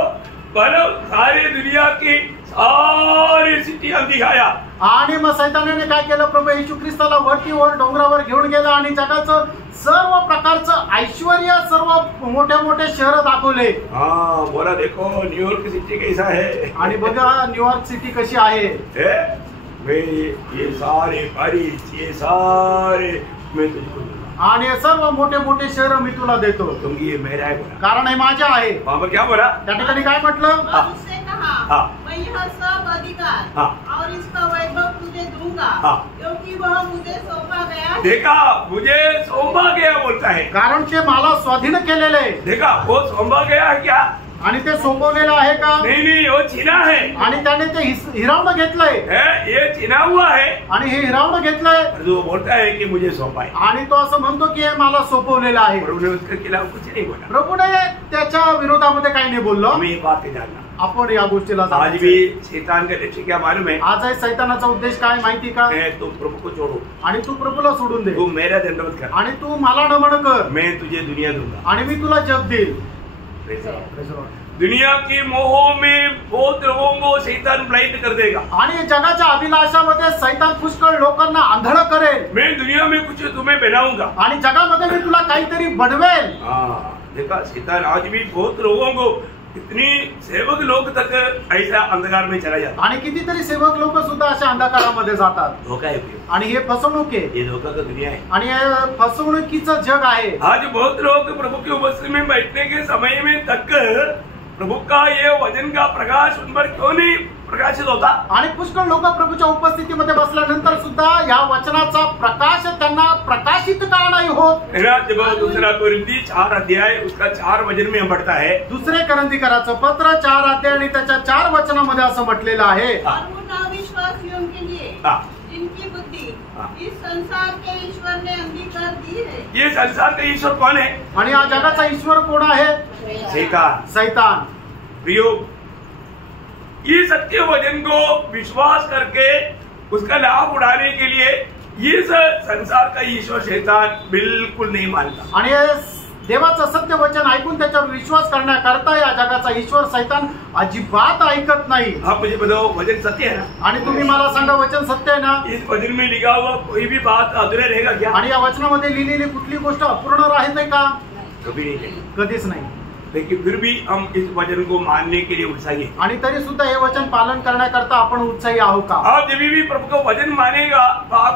मतलब सारी दुनिया की सारी सिटियां दिखाया। आणि मग सैतानाने काय केलं? प्रभू येशू ख्रिस्ताला वरती वर डोंगरावर घेऊन गेला आणि जगाचं सर्व प्रकारचं ऐश्वर्य, सर्व मोठे मोठे शहर दाखवले। हाँ, बोला देखो न्यूयॉर्क सिटी कैसा है। आणि बघा न्यूयॉर्क सिटी कशी आहे। ये सारे पेरिस, ये सारे मैं तुझको दूंगा। आणि सर्व मोठे मोठे शहर मी तुला देतो, क्योंकि ये मेरा है बोला। कारण हे माझे आहे। वहाँ पर क्या बोला? त्या ठिकाणी काय म्हटलं? और उससे कहा, हाँ। मैं यह सब अधिकार हाँ। और इसका वैभव तुझे दूंगा, हाँ। क्योंकि वह मुझे सौंपा गया है। देखा, मुझे सौंपा गया बोलता है। कारण ते मला स्वाधीन केलेले आहे। देखा, वो सौंपा गया है क्या? आणि ते सोपवलेलं आहे का? नहीं, वो छीना है। आणि त्याने ते हिरावणं घेतलंय। ये छीना हुआ है आणि हे हिरावणं घेतलंय। जो बोलता है कि मुझे सौंपा है, आणि तो असं म्हणतो की हे मला सोपवलेलं आहे। प्रभु ने उसके खिलाफ कुछ नहीं बोला। प्रभूने त्याच्या विरोधामध्ये काही नाही बोललो। हमें ये बात जानना, आपण या गोष्टीला आज भी शैतान का लक्ष्य क्या मालूम है? आज आहे सैतानाचा उद्देश काय माहिती का? तुम प्रभु को छोड़ो आणि तू प्रभूला सोडून दे, तू मेरा दंडवत कर, आणि तू मला नमन कर, मैं तुझे दुनिया दूंगा आणि मी तुला जग देईल। दुनिया की मोह में बहुत लोगों को शैतान ब्लाइंड कर देगा। आणि जगाच्या अभिलाषामध्ये सैतान पुष्कळ लोकांना आंधळ करेल। मैं दुनिया में कुछ तुम्हें बनाऊंगा, आणि जगामध्ये मी तुला काहीतरी बनवेल। देखा, शैतान आज भी बहुत लोगों को, कितनी सेवक लोग तक ऐसा अंधकार में चला जाता। आणि कितीतरी सेवक लोक सुद्धा अशा अंधकारामध्ये जातात। धोखा है, आणि हे फसवणूक आहे। ये धोखा का दुनिया है। आणि हे फसवणुकीचं जग आहे। आज बहुत लोग प्रभु की उपस्थिति में बैठने के समय में तक प्रभु का ये वचन का प्रकाश उन पर क्यों नहीं प्रकाशित होता? आणि पुष्कळ लोक प्रभूच्या उपस्थितीमध्ये बसल्यानंतर सुद्धा या वचनाचा प्रकाश त्यांना प्रकाशित का नाही होत? जब दूसरा कोरिन्थी 4 अध्याय उसका 4 वचन में हम पढ़ता है, दुसरे कोरिन्थीकराचं पत्र 4 अध्याय आणि त्याच्या 4 वचनामध्ये असं म्हटलेलं आहे, और उन अविश्वासियों के लिए जिनकी बुद्धि इस संसार के ईश्वर ने अंधी कर दी है। ये संसार का ईश्वर कौन है? आणि हा जगाचा ईश्वर कोण आहे? शैतान। सैतान। प्रियो, ये सत्य वचन को विश्वास करके उसका लाभ उठाने के लिए ये संसार का ईश्वर शैतान बिल्कुल नहीं मानता। आणि देवाचं सत्य वचन ऐकून त्याच्यावर विश्वास करण्याकरता या जगाचा ईश्वर सैतान अजिबात ऐकत नाही। आप मुझे बताओ वचन सत्य है ना? आणि तुम्ही मला सांगा वचन सत्य आहे ना? इस वचन में लिखा हुआ कोई भी बात अधूरा रहेगा क्या? आणि या वचनामध्ये लिहिलेली कुठली गोष्ट अपूर्ण राहते का? कभी नहीं रहेगी। कधीच नाही। लेकिन फिर भी हम इस वचन को मानने के लिए उत्साही हैं। आणि तरी सुद्धा हे वचन पालन करण्याकरता आपण उत्साही आहोत का? आप जब भी प्रभु का वचन मानेगा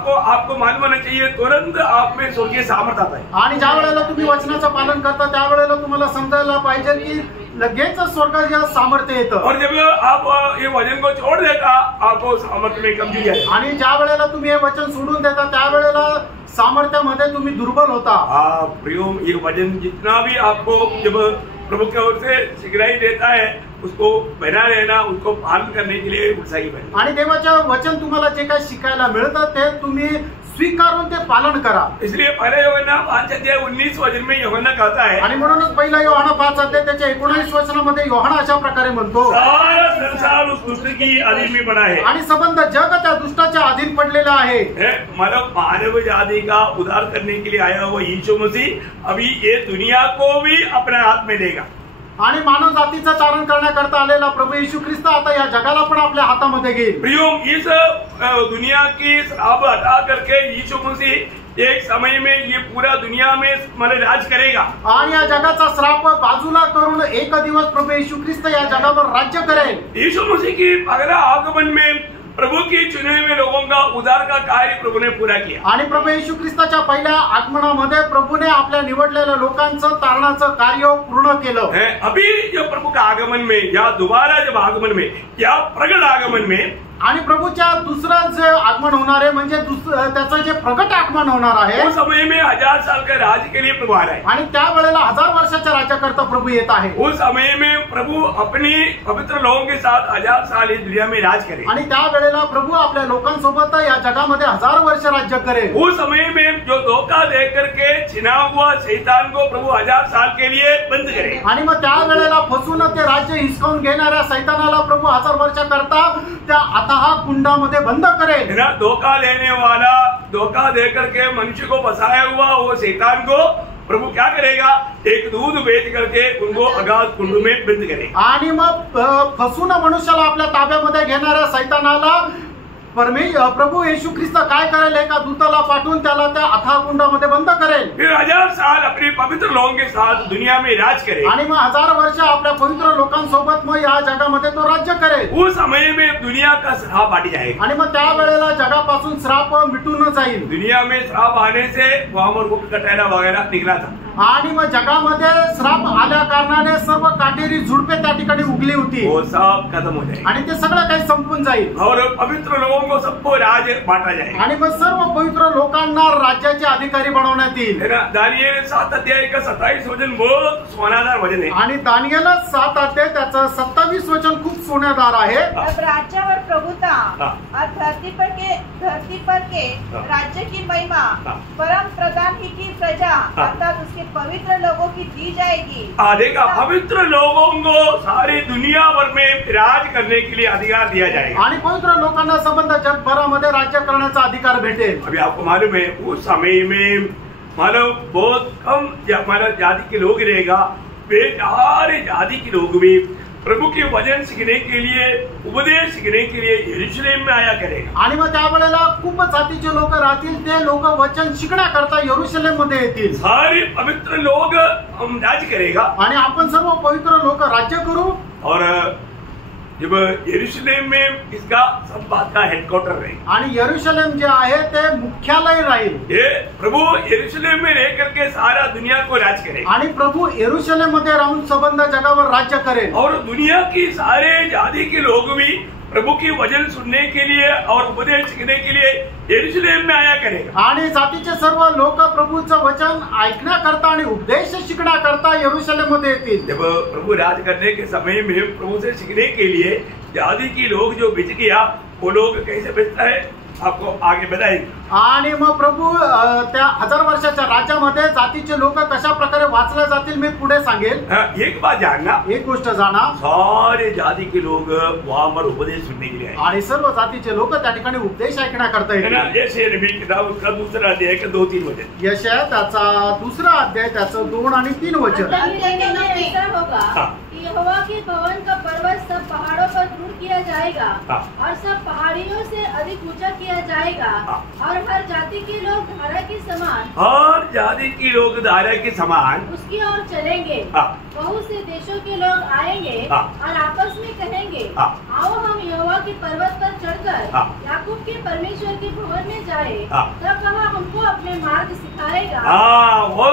तो आपको मालूम होना चाहिए तुरंत आप में स्वर्गीय सामर्थ आता है। आणि ज्या वेळेला तुम्ही वचनाचं पालन करता त्यावेळेला तुम्हाला समजायला पाहिजे की लगेच स्वर्गाच्या सामर्थ्य येतं। और जब आप ये वचन को छोड़ देता आपको सामर्थ्य में कमजोरी आएगी। आणि ज्या वेळेला तुम्ही हे वचन सोडून देता त्यावेळेला सामर्थ्यामध्ये तुम्ही दुर्बल होता। प्रियो ये वचन जितना भी आपको जब प्रभु की ओर से सिखलाई देता है उसको बना रहना, उसको पालन करने के लिए उत्साही बने। आणि देवाचं वचन तुम्हाला जे काही शिकायला मिळतं ते तुम्ही स्वीकारून ते पालन करा। इसलिए पहले यूहन्ना 5:19 वचन में यूहन्ना कहता है, आणि म्हणूनच पहिला यूहन्ना 5 त्याच्या 19 वचनामध्ये यूहन्ना अशा प्रकारे म्हणतो, सारा संसार उस दुष्ट की अधीन में पड़ा है। आणि संबंध जग त्या दुष्टाच्या अधीन पडलेला आहे। मतलब मानव जाति का उद्धार करने के लिए आया हुआ यीशु मसीह अभी ये दुनिया को भी अपने हाथ में लेगा। आणि मानव जातीचं तारण करण्याकरता आलेला प्रभू येशू ख्रिस्त आता या जगाला पण आपल्या हातामध्ये घेईल। प्रियो इस दुनिया की श्राप हटा करके यीशु मसीह एक समय में ये पूरा दुनिया में मतलब राज करेगा। आणि या जगाचा श्राप बाजूला करून एक दिवस प्रभू येशू ख्रिस्त या जगावर राज्य करेल। यीशु मसीह की अगला आगमन में प्रभु के चुने हुए लोगों का उद्धार का कार्य प्रभु ने पूरा किया। आणि प्रभू येशू ख्रिस्ताच्या पहिल्या आगमनामध्ये प्रभूने आपल्या निवडलेल्या लोकांचं तारणाचं कार्य पूर्ण केलं। अभी जो प्रभु का आगमन में या दोबारा जब आगमन में या प्रगट आगमन में आणि प्रभूच्या दुसरं जे आगमन होणार आहे म्हणजे त्याचं जे प्रगट आगमन होणार आहे उस समय में 1000 साल का राज्य के लिए प्रभु आ रहा है। आणि त्या वेळेला 1000 वर्षाच्या राज्याकरता प्रभू येत आहे। उस समय में प्रभु अपनी पवित्र लोगों के साथ 1000 साल इस दुनिया में राज करेगा। आणि त्या वेळेला प्रभू आपल्या लोकांसोबत या जगामध्ये 1000 वर्ष राज्य करेल। उस समय में जो धोखा दे करके छिना हुआ शैतान को प्रभु 1000 साल के लिए बंद करेगा। आणि मग त्या वेळेला फसून ते राज्य हिसकावून घेणाऱ्या शैतानाला प्रभू 1000 वर्षाकरता त्या आता कुंडामध्ये बंद करेल। धोखा लेने वाला, धोखा दे करके मनुष्य को फंसाया हुआ वो शैतान को प्रभु क्या करेगा? एक दूध बेच करके उनको अगाध कुंड में बंद करेगा। आणि मग फसून मनुष्याला आपल्या ताब्यामध्ये घेणाऱ्या शैतानाला प्रभू येशू ख्रिस्त काय करेल? एका दूताला पाठवून त्याला त्या अथाह कुंडामध्ये बंद करेल। फिर 1000 साल अपने पवित्र लोगों के साथ दुनिया में राज करेगा। आणि मग 1000 वर्ष आपल्या पवित्र लोकांसोबत मग या जगामध्ये तो राज्य करेल। उस समय में दुनिया का श्राप हट जाएगा। आणि मग त्या वेळेला जगापासून श्राप मिटून जाईल। दुनिया में श्राप आने से वहां पर कटैला वगैरह निकला था। आणि मग जगामध्ये श्राप आल्या कारणाने सर्व काटेरी झुडपे त्या ठिकाणी उगली होती। वो सब खत्म हो जाएगा आणि ते सगळं काही संपून जाईल। और पवित्र लोगों को सबको राज बांटा जाएगा। आणि मग सर्व पवित्र लोकांना राज्याचे अधिकारी बनवण्यात येईल। दानिएल 7 अध्याय का 27 वचन बहुत सोनादार वचन है। आणि दानिएल 7 अध्याय त्याचं 27 वचन खूप सोनेदार आहे। अब राज्य और प्रभुता और धरती पर के राज्य की महिमा परम प्रधान की प्रजा अर्थात उसके पवित्र लोगों की दी जाएगी। देखा, पवित्र लोगों को सारी दुनिया भर में राज करने के लिए अधिकार दिया जाएगा। आणि पवित्र लोकांना संबंध जगभरामध्ये राज्य करण्याचा अधिकार भेटेल। अभी आपको मालूम है उस समय में मालूम बहुत कम मानव जाति के लोग रहेगा। वे सारे जाति के लोग भी प्रभु के वचन सीखने के लिए, उपदेश सीखने के लिए यरूशलेम में आया करेगा। आणि मग त्या वेळेला खूप जातीचे लोक राहतील, ते लोक वचन शिकण्याकरता यरूशलेम मध्ये येतील। सारे पवित्र लोग हम राज करेगा आणि आपण सर्व पवित्र लोक राज्य करू। और जब यरूशलेम में इसका सब बात का हेडक्वार्टर रहेगा। आणि यरूशलेम जे आहे ते मुख्यालय राहील। ये प्रभु यरूशलेम में रह करके सारा दुनिया को राज करेगा। आणि प्रभु यरूशलेम मध्ये राहून संबंध जगावर राज्य करेल। और दुनिया की सारे जाति के लोग भी प्रभु की वचन सुनने के लिए और उपदेश सीखने के लिए यरूशलेम में आया करेगा। आणि जातीचे सर्व लोक प्रभूचं वचन ऐकण्याकरता आणि उपदेश शिकण्याकरता यरूशलेम मध्ये येतील। जब प्रभु राज करने के समय में प्रभु से सीखने के लिए जाति के लोग जो बिच गया वो लोग कैसे बचता है आपको आगे बताएंगे। आणि मग प्रभू त्या 1000 वर्षाच्या राज्यामध्ये जातीचे लोक कशा प्रकारे वाचले जातील मी पुढे सांगेल। एक बात जानना, एक गोष्ट जाणा, सारे जाति के लोग वहां पर उपदेश सुनने के लिए आए आणि सर्व जातीचे लोक त्या ठिकाणी उपदेश ऐकण्याकरता येतील। यशाया नबी किताब उसका दूसरा अध्याय का 2-3 वचन, यशाया त्याचा 2रा अध्याय त्याचं 2 आणि 3 वचन। ऐसा होगा कि यहोवा के भवन का पर्वत सब पहाड़ों पर दूर किया जाएगा और सब पहाड़ियों से अधिक ऊंचा किया जाएगा और हर जाति के लोग धारा के समान, हर जाति के लोग धारा के समान उसकी ओर चलेंगे। बहुत से देशों के लोग आएंगे और आपस में कहेंगे, आओ हम यहोवा के पर्वत पर चढ़कर याकूब के परमेश्वर के भवन में जाए, तब वह हमको अपने मार्ग सिखाएगा। वो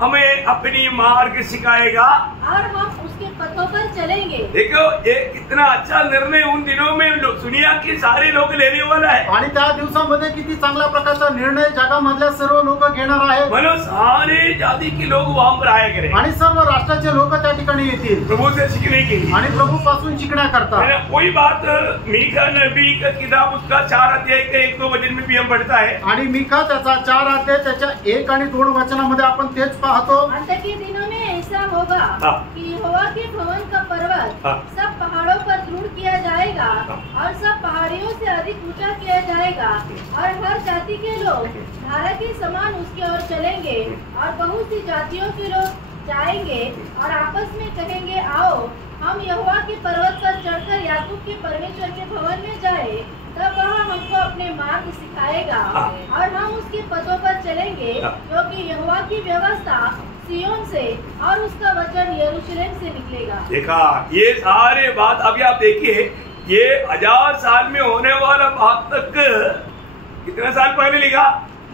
हमें अपनी मार्ग सिखाएगा और हम उसके पथों पर चलेंगे। देखो ये कितना अच्छा निर्णय उन दिनों में दुनिया के सारे लोग लेने वाला है। आणि त्या दिवसामध्ये किती चांगल्या प्रकारचा निर्णय जगामधल्या सर्व लोक घेणार आहेत। म्हणून सारे जाति के लोग वहां पर आया करें आणि सर्व राष्ट्राचे लोक त्या ठिकाणी येतील प्रभु से सीखने के लिए आणि प्रभू पासून शिकण्याकरता। कोई बात मीका नबी का किताब उसका 4 अध्याय के 1-2 वचन में भी हम पढ़ता है। आणि मीका त्याचा 4 अध्याय त्याच्या 1 आणि 2 वचनामध्ये आपण तेच पाहतो। अंत के दिनों में ऐसा होगा कि यहोवा के भवन का पर्वत सब पहाड़ों पर दृढ़ किया जाएगा और सब पहाड़ियों से अधिक ऊंचा किया जाएगा और हर जाति के लोग धारा के समान उसकी ओर चलेंगे और बहुत सी जातियों के लोग जाएंगे और आपस में कहेंगे, आओ हम यहोवा के पर्वत पर चढ़कर याकूब के परमेश्वर के भवन में जाए, तब वह हमको अपने मार्ग सिखाएगा और हम उसके पथों पर चलेंगे, क्योंकि यहोवा की व्यवस्था सिय्योन से और उसका वचन यरूशलेम से निकलेगा। देखा ये सारे बात अभी आप देखिए, ये 1000 साल में होने वाला बात तक कितना साल पहले लिखा,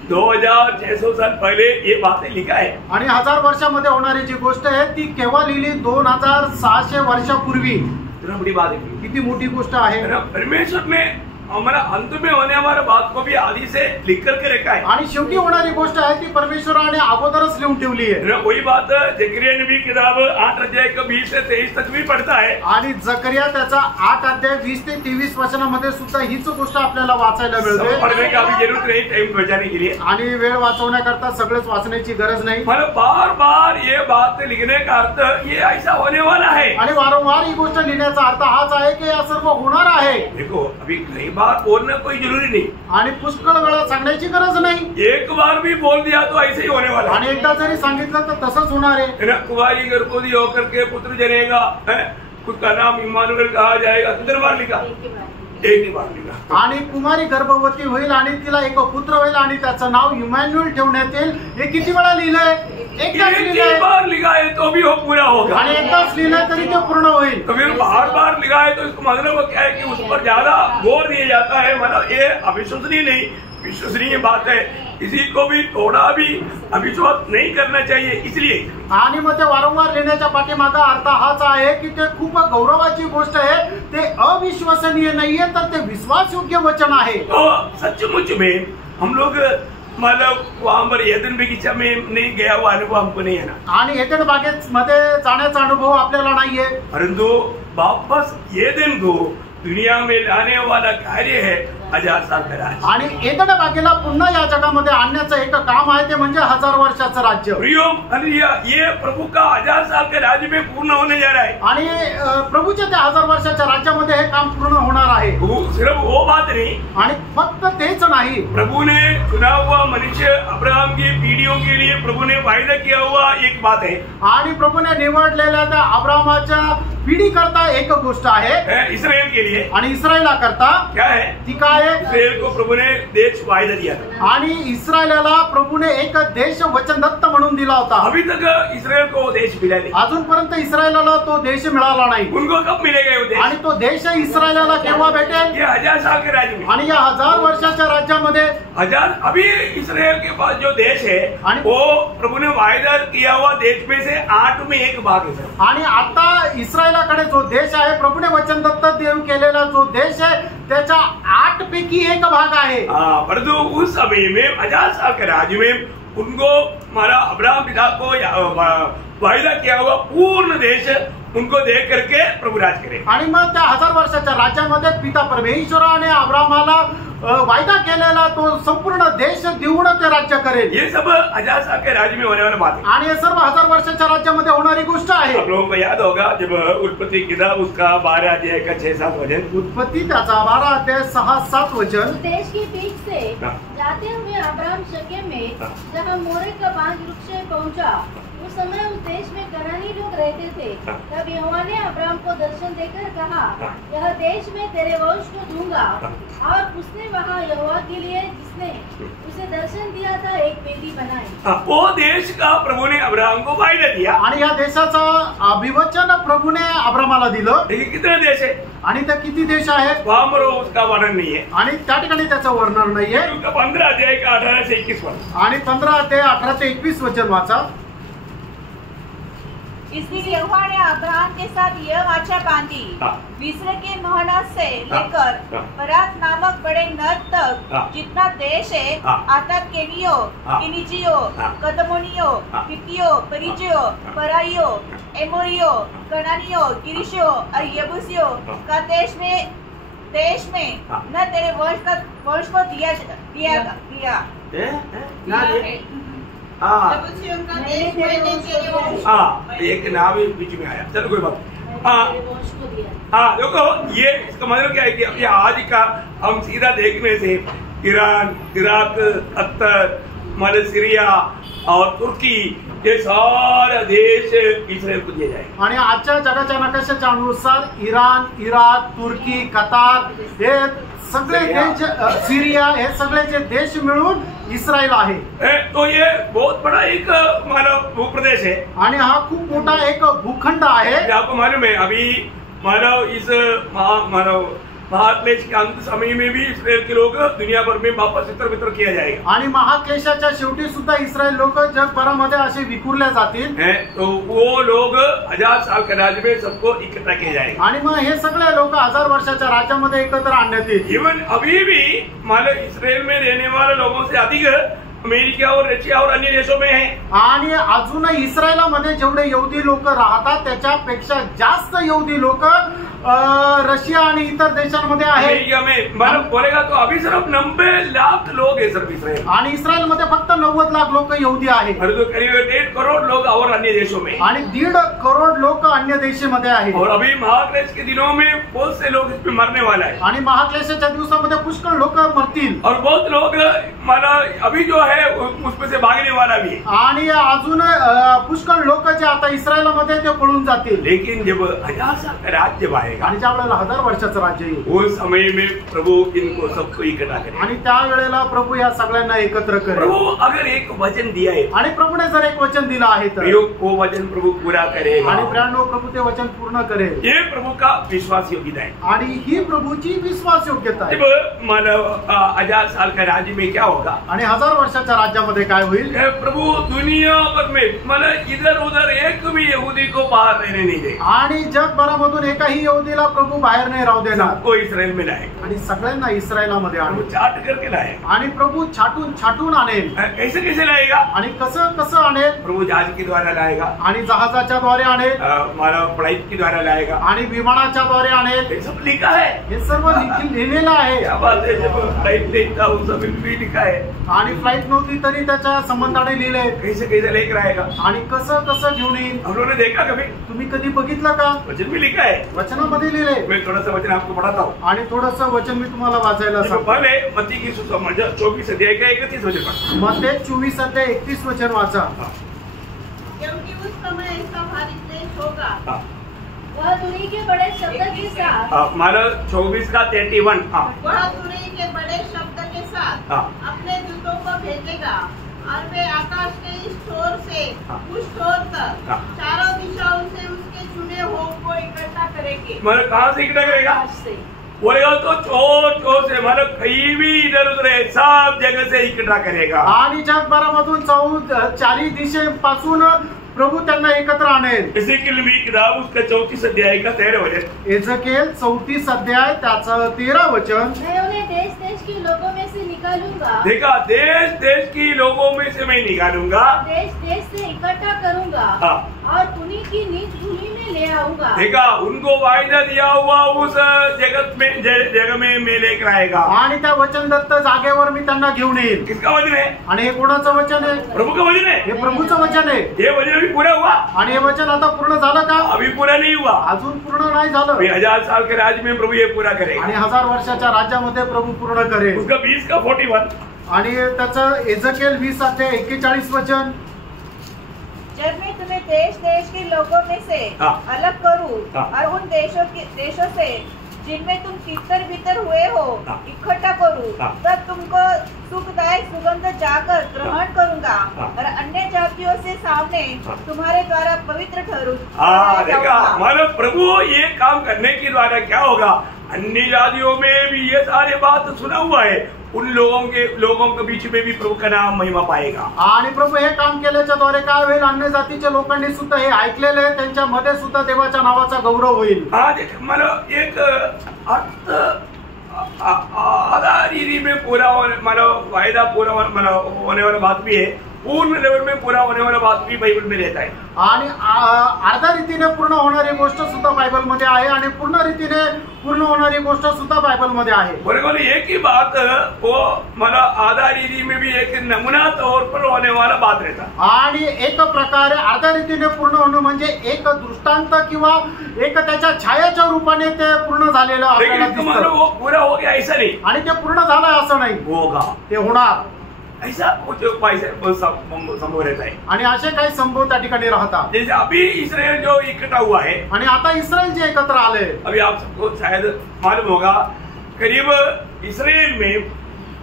2600 साल पहले ये बातें लिखा है। आणि 1000 वर्षामध्ये होणारी जी गोष्ट आहे ती केव्हा लिहिली, 2600 वर्षापूर्वी। इतना बड़ी बात है, किती मोठी गोष्ट आहे। परमेश्वर ने हमारा अंत में होने वाला बात को भी आदि से लिख करके रखा है आणि शेवटी होणारी गोष्ट आहे ती परमेश्वराने अगोदरच लिहून ठेवली आहे। वही बात जकरिया नबी किताब 8 अध्याय का 20 से 23 तक भी पढ़ता है। आणि जकरिया त्याचा 8 अध्याय 20 ते 23 वचनामध्ये सुद्धा हीच गोष्ट आपल्याला वाचायला मिळते। पढ़ने का भी जरूरत नहीं टाइम बचाने के लिए, आणि वेळ वाचवण्याकरता सगळेच वाचण्याची गरज नाही। मतलब बार बार ये बात लिखने का अर्थ ये ऐसा होने वाला है आणि वारंवार ही गोष्ट लिहिण्याचा अर्थ हाच आहे की या सर्व होणार आहे। देखो अभी कई बार बोलना कोई जरूरी नहीं आणि पुष्कळ वेळा सांगण्याची गरज नाही। एक बार भी बोल दिया तो ऐसे ही होने वाला है। आणि एकदा जरी सांगितलं तर तसंच होणार आहे। कुंवारी गर्भवती होकर के पुत्र जनेगा, उसका नाम इम्मानुएल कहा जाएगा। कितने बार लिखा, एक ही बार लिखा। आणि कुमारी गर्भवती होईल आणि तिला एक पुत्र होईल आणि त्याचं नाव इमॅन्युअल ठेवण्यात येईल। हे किती वेळा लिहिलंय, एकदाच लिहिलंय। बार लिखा है तो भी वो पूरा होगा आणि एकदाच लिहिलंय तरी ते पूर्ण होईल। तो फिर बार बार लिखा है तो इसका मतलब क्या है कि उस पर ज्यादा जोर दिया जाता है। मतलब ये अविश्वसनीय नहीं, विश्वसनीय बात है। किसी को भी थोड़ा भी अविश्वास नहीं करना चाहिए। इसलिए आणि मग ते वारंवार लिहिण्याच्या पाठीमागा अर्थ हाच आहे की ते खूप गौरवाची गोष्ट आहे। ते अविश्वसनीय नाहीये तर ते विश्वासयोग्य वचन आहे। तो सचमुच में हम लोग मतलब वहां पर एदन बगीचा में नहीं गया हुआ अनुभव हमको नहीं है ना। आणि एदन बागेमध्ये जाण्याचा अनुभव आपल्याला नाहीये, परंतु वापस एदन को दुनिया में लाने वाला कार्य है 1000 साल का राज्य। आणि एदन बागेला पुन्हा या जगामध्ये आणण्याचं एक काम आहे ते म्हणजे 1000 वर्षाचं राज्य। ये प्रभु का 1000 साल के राज्य में पूर्ण होने जा रहा है। आणि प्रभूच्या त्या 1000 वर्षाच्या राज्यामध्ये हे काम पूर्ण होणार आहे। सिर्फ वो बात नहीं, आणि फक्त तेच नाही, प्रभु ने चुना हुआ मनुष्य अब्राहम की पीढ़ियों के लिए प्रभु ने वायदा किया हुआ एक बात है। आणि प्रभूने निवडलेल्या त्या अब्राहमाच्या पिढी करता एक गोष्ट आहे इस्राएल के लिए। आणि इस्रायला करता क्या है, ती काय आहे? इस्राएल को प्रभु ने देश वायदा दिया था। आणि इस्रायलाला प्रभूने एक देश वचनदत्त म्हणून दिला होता। अभी तक इस्राएल को देश मिला नहीं, अजूनपर्यंत इस्रायलाला तो देश मिळाला नाही। उनको कब मिलेगा वो देश? आणि तो देश इस्रायलाला केव्हा भेटेल? ये 1000 साल के राज्य में। आणि या 1000 वर्षाच्या राज्यामध्ये 1000 अभी इस्राएल के पास जो देश है वो प्रभु ने वायदा किया हुआ देश में से 8 में 1 भाग है। आणि आता इस्रायलाकडे जो देश आहे प्रभूने वचनदत्त देव केलेला जो देश आहे त्याच्या 8 पैकी 1 भाग आहे। परंतु उस समय में 1000 साल के राज्य में उनको हमारा अब्राहम पिता को वायदा किया हुआ पूर्ण देश उनको दे करके प्रभु राज करे। आणि मग त्या 1000 वर्षाच्या राज्यामध्ये पिता परमेश्वराने अब्राहमाला वायदा केलेला तो संपूर्ण देश देऊन ते राज्य करेल। ये सब 1000 साल के राज्य में होने वाला बात है आणि हे सर्व 1000 वर्षाच्या राज्यामध्ये होणारी गोष्ट आहे। आप लोगों को याद होगा जब उत्पत्ति किताब उसका 12 अध्याय का 6-7 वचन, उत्पत्ति त्याचा 12 अध्याय 6-7 वचन। उस देश के बीच से जाते हुए अब्राहम शकेम में जहाँ मोरे का बांज वृक्ष पहुंचा, उस समय उस देश में कनानी लोग रहते थे। तब यहोवा ने अब्राहम को दर्शन देकर कहा, यह देश मैं तेरे वंश को दूंगा। और उसने वहाँ यहोवा के लिए जिसने उसे दर्शन दिया था एक वेदी बनाई। वो देश का प्रभु ने अब्राहम को वायदा दिया आणि या देशाचं अभिवचन प्रभूने अब्राहमाला दिलं। लेकिन कितने देश है आणि त्या किती देश आहेत वहां पर उसका वर्णन नहीं है। आणि त्या ठिकाणी त्याचं वर्णन नाहीये। 15 अध्याय का 18 से 21 वचन आणि 15 अध्याय 18 ते 21 वचन वाचा। इस दिन यहोवा ने अब्राहम के साथ यह वाचा बांधी, मिस्र के महनत से लेकर परात नामक बड़े नद तक जितना देश है, आतर केनियो, किनिजियो, कदमोनियो, हित्तियो, परिजियो, पराइयो, एमोरियो, कनानियो, गिरिशियो और यबूसियो का देश में न तेरे वंश को दिया एक नाम बीच में आया। चलो कोई बात। देखो ये इसका मतलब क्या है कि अब ये आज का हम सीधा देखने से ईरान, इराक, कतर, सीरिया और तुर्की ये सारे देश इस्रायल को दिए जाएंगे। आणि आजच्या जगाच्या नकाशाच्या अनुसार इराण, इराक, तुर्की, कतार हे सगळे देश, सीरिया हे सगळे जे देश मिळून इस्रायल आहे। तो ये बहुत बड़ा एक मानव भूप्रदेश है आणि हा खूप मोठा एक भूखंड आहे। आपको मालूम है अभी मानव इस महाक्लेश के अंत समय में भी इस्रायल के लोग दुनिया भर में वापस इतर किया जाएगा। आणि महाक्लेशाच्या शेवटी सुद्धा इस्रायल लोक जगभरामध्ये असे विखुरले जातील। तो वो लोग 1000 साल के राज्य में सबको इकट्ठा किया जाएगा। आणि मग हे सगळे लोक 1000 वर्षाच्या राज्यामध्ये एकत्र आणण्यात येतील। इवन अभी भी मानव इस्रायल में रहने वाले लोगों से अधिक अमेरिका और रशिया और अन्य देशों में है। आणि अजून इस्रायलामध्ये जेवढे यहुदी लोक राहतात त्याच्यापेक्षा जास्त यहुदी लोक रशिया आणि इतर देशांमध्ये आहे। अमेरिका में मालूम बोलेगा तो अभी सिर्फ 90 लाख लोग है सिर्फ इस्रायल। आणि इस्रायलमध्ये फक्त 90 लाख लोक यहुदी आहेत। और तो करीब 1.5 करोड़ लोग और अन्य देशों में। आणि 1.5 करोड़ लोक अन्य देशांमध्ये आहेत। और अभी महाक्लेश के दिनों में बहुत से लोग इसमें मरने वाला है। आणि महाक्लेशाच्या दिवसामध्ये पुष्कळ लोक मरतील। और बहुत लोग माना अभी जो है उसमें से भागने वाला भी है। आणि अजून पुष्कळ लोक जे आता इस्रायलमध्ये ते पळून जातील। लेकिन जब 1000 साल का राज्य आएगा आणि ज्या वेळेला 1000 वर्षाचं राज्य येईल उस समय में प्रभु इनको सबको इकट्ठा करेगा। आणि त्या वेळेला प्रभू या सगळ्यांना एकत्र करेल। प्रभु अगर एक वचन दिया है आणि प्रभूने जर एक वचन दिलं आहे तर वो वचन प्रभु पूरा करेगा। आणि प्रियांनो प्रभू ते वचन पूर्ण करेल। ये प्रभु का विश्वास योग्यता है आणि ही प्रभूची विश्वास योग्यता आहे। जब मानव 1000 साल का राज्य में क्या होगा आणि 1000 वर्षाच्या राज्यामध्ये काय होईल? प्रभु दुनिया भर में मतलब इधर उधर एक भी यहूदी को बाहर रहने नहीं देगा। आणि जगभरामधून एकाही यहुदीला प्रभू बाहेर नाही राहू देणार। सबको इस्रायल में लाएगा आणि सगळ्यांना इस्रायलामध्ये आणेल। चाट करके लाएगा आणि प्रभू छाटून आणेल। कैसे कैसे लाएगा? आणि कसं आणेल? प्रभु जहाज के द्वारा लाएगा आणि जहाजाच्या द्वारे आणेल। मानव फ्लाइट के द्वारा लाएगा आणि विमानाच्या द्वारे आणेल। ये सब लिखा है, हे सर्व लिहिलेलं आहे। क्या बात है, जब फ्लाइट नहीं था उस समय भी लिखा है। आणि फ्लाइट नव्हती तरी त्याच्या संबंधाने लिहिले। कैसे कैसे लेकर आएगा आणि कसं घेऊन येईल? हम लोगों ने देखा कभी? तुम्ही कधी बघितलं का? वचन भी लिखा है, वचनामध्ये लिहिले। मैं थोड़ा सा वचन आपको पढ़ाता हूँ। आणि थोडंसं वचन मी तुम्हाला वाचायला सांगतो। पहले मत्ती की सुसमाचार 24 अध्याय का 31 वचन पढ़। मत्ती 24 अध्याय 31 वचन वाचा। क्योंकि उस समय ऐसा भारी क्लेश होगा, वह तुरी के बड़े शब्द के साथ मानो 24 का 31 वह तुरी के बड़े शब्द के साथ अपने दूतों को भेजेगा और वे आकाश के इस छोर से उस छोर तक चारों दिशाओं से उसके चुने हुओं को इकट्ठा करेंगे। मतलब कहाँ से इकट्ठा करेगा? बोलेगा तो चोर से मतलब कहीं भी इधर उधर है सब जगह से इकट्ठा करेगा। आणि जगभरामधून चारी दिशेपासून प्रभू त्यांना एकत्र आणेल. एजेकिएल की किताब उसका 34 अध्याय का 13 वचन. एजेकिएल 34 अध्याय त्याचं 13 वचन. मैं उन्हें देश देश के लोगों में से निकालूंगा. देखा, देश देश की लोगों में से मैं निकालूंगा, देश देश से इकट्ठा करूंगा और उन्हीं की निज भूमि में ले आऊंगा. देखा, उनको वायदा दिया हुआ उस जगह में मैं लेकर आएगा. आणि त्या वचनदत्त जागेवर मी त्यांना घेऊन येईल. किसका वचन है? आणि हे कोणाचं वचन आहे? प्रभु का वचन है. हे प्रभूचं वचन आहे. ये वचन अभी पूरा हुआ? आणि हे वचन आता पूर्ण झालं का? अभी पूरा नहीं हुआ. अजून पूर्ण नाही झालं. 1000 साल के राज्य में प्रभु ये पूरा करेगा. आणि 1000 वर्षाच्या राज्यामध्ये प्रभू पूर्ण करेल. उसका 20 का 41. आणि त्याचं एजेकिएल 20 अध्याय 41 वचन. जब मैं तुम्हें देश देश के लोगों में से अलग करूं और उन देशों से जिनमें तुम तितर बितर हुए हो इकट्ठा करूं, तब तुमको सुखदायक सुगंध जाकर ग्रहण करूंगा और अन्य जातियों से सामने तुम्हारे द्वारा पवित्र देखा, हमारा प्रभु ये काम करने के द्वारा क्या होगा? अन्य जातियों में भी ये सारे बात सुना हुआ है. उन लोगों के बीच में भी प्रभू का नाम महिमा पाएगा. आणि प्रभू हे काम केल्याच्या द्वारे काय होईल? अन्य जातीच्या लोकांनी सुद्धा हे ऐकलेले आहे, त्यांच्यामध्ये सुद्धा देवाच्या नावाचा गौरव होईल. मला एक अर्थ आधा रीति में पूरा मानो वायदा पूरा होने वाला बात भी है, पूर्ण लेवल में पूरा होने वाला बात भी बाइबल में रहता है. आणि अर्ध्या रीतीने पूर्ण होणारी गोष्ट सुद्धा बायबल मध्ये आहे आणि पूर्ण रीतीने पूर्ण होणारी गोष्ट सुद्धा बायबल मध्ये आहे. बरोबर. एक ही बात वो मला आधा रीति में भी एक नमूना तौर पर होने वाला बात रहता. आणि एक प्रकारे अर्ध्या रीतीने पूर्ण होणं म्हणजे एक दृष्टांत किंवा एक त्याच्या छायाच्या रूपाने ते पूर्ण झालेलं आपल्याला दिसतं. वो पूरा हो गया ऐसा नहीं. आणि ते पूर्ण झालं असं नाही. होगा, ते होणार ऐसा कुछ संभव रहता है. आणि असे काही संभव त्या ठिकाणी राहतात. जैसे अभी इसराइल जो इकट्ठा हुआ है, आणि आता इस्रायल जे एकत्र आले, अभी आप सबको शायद मालूम होगा, करीब इसराइल में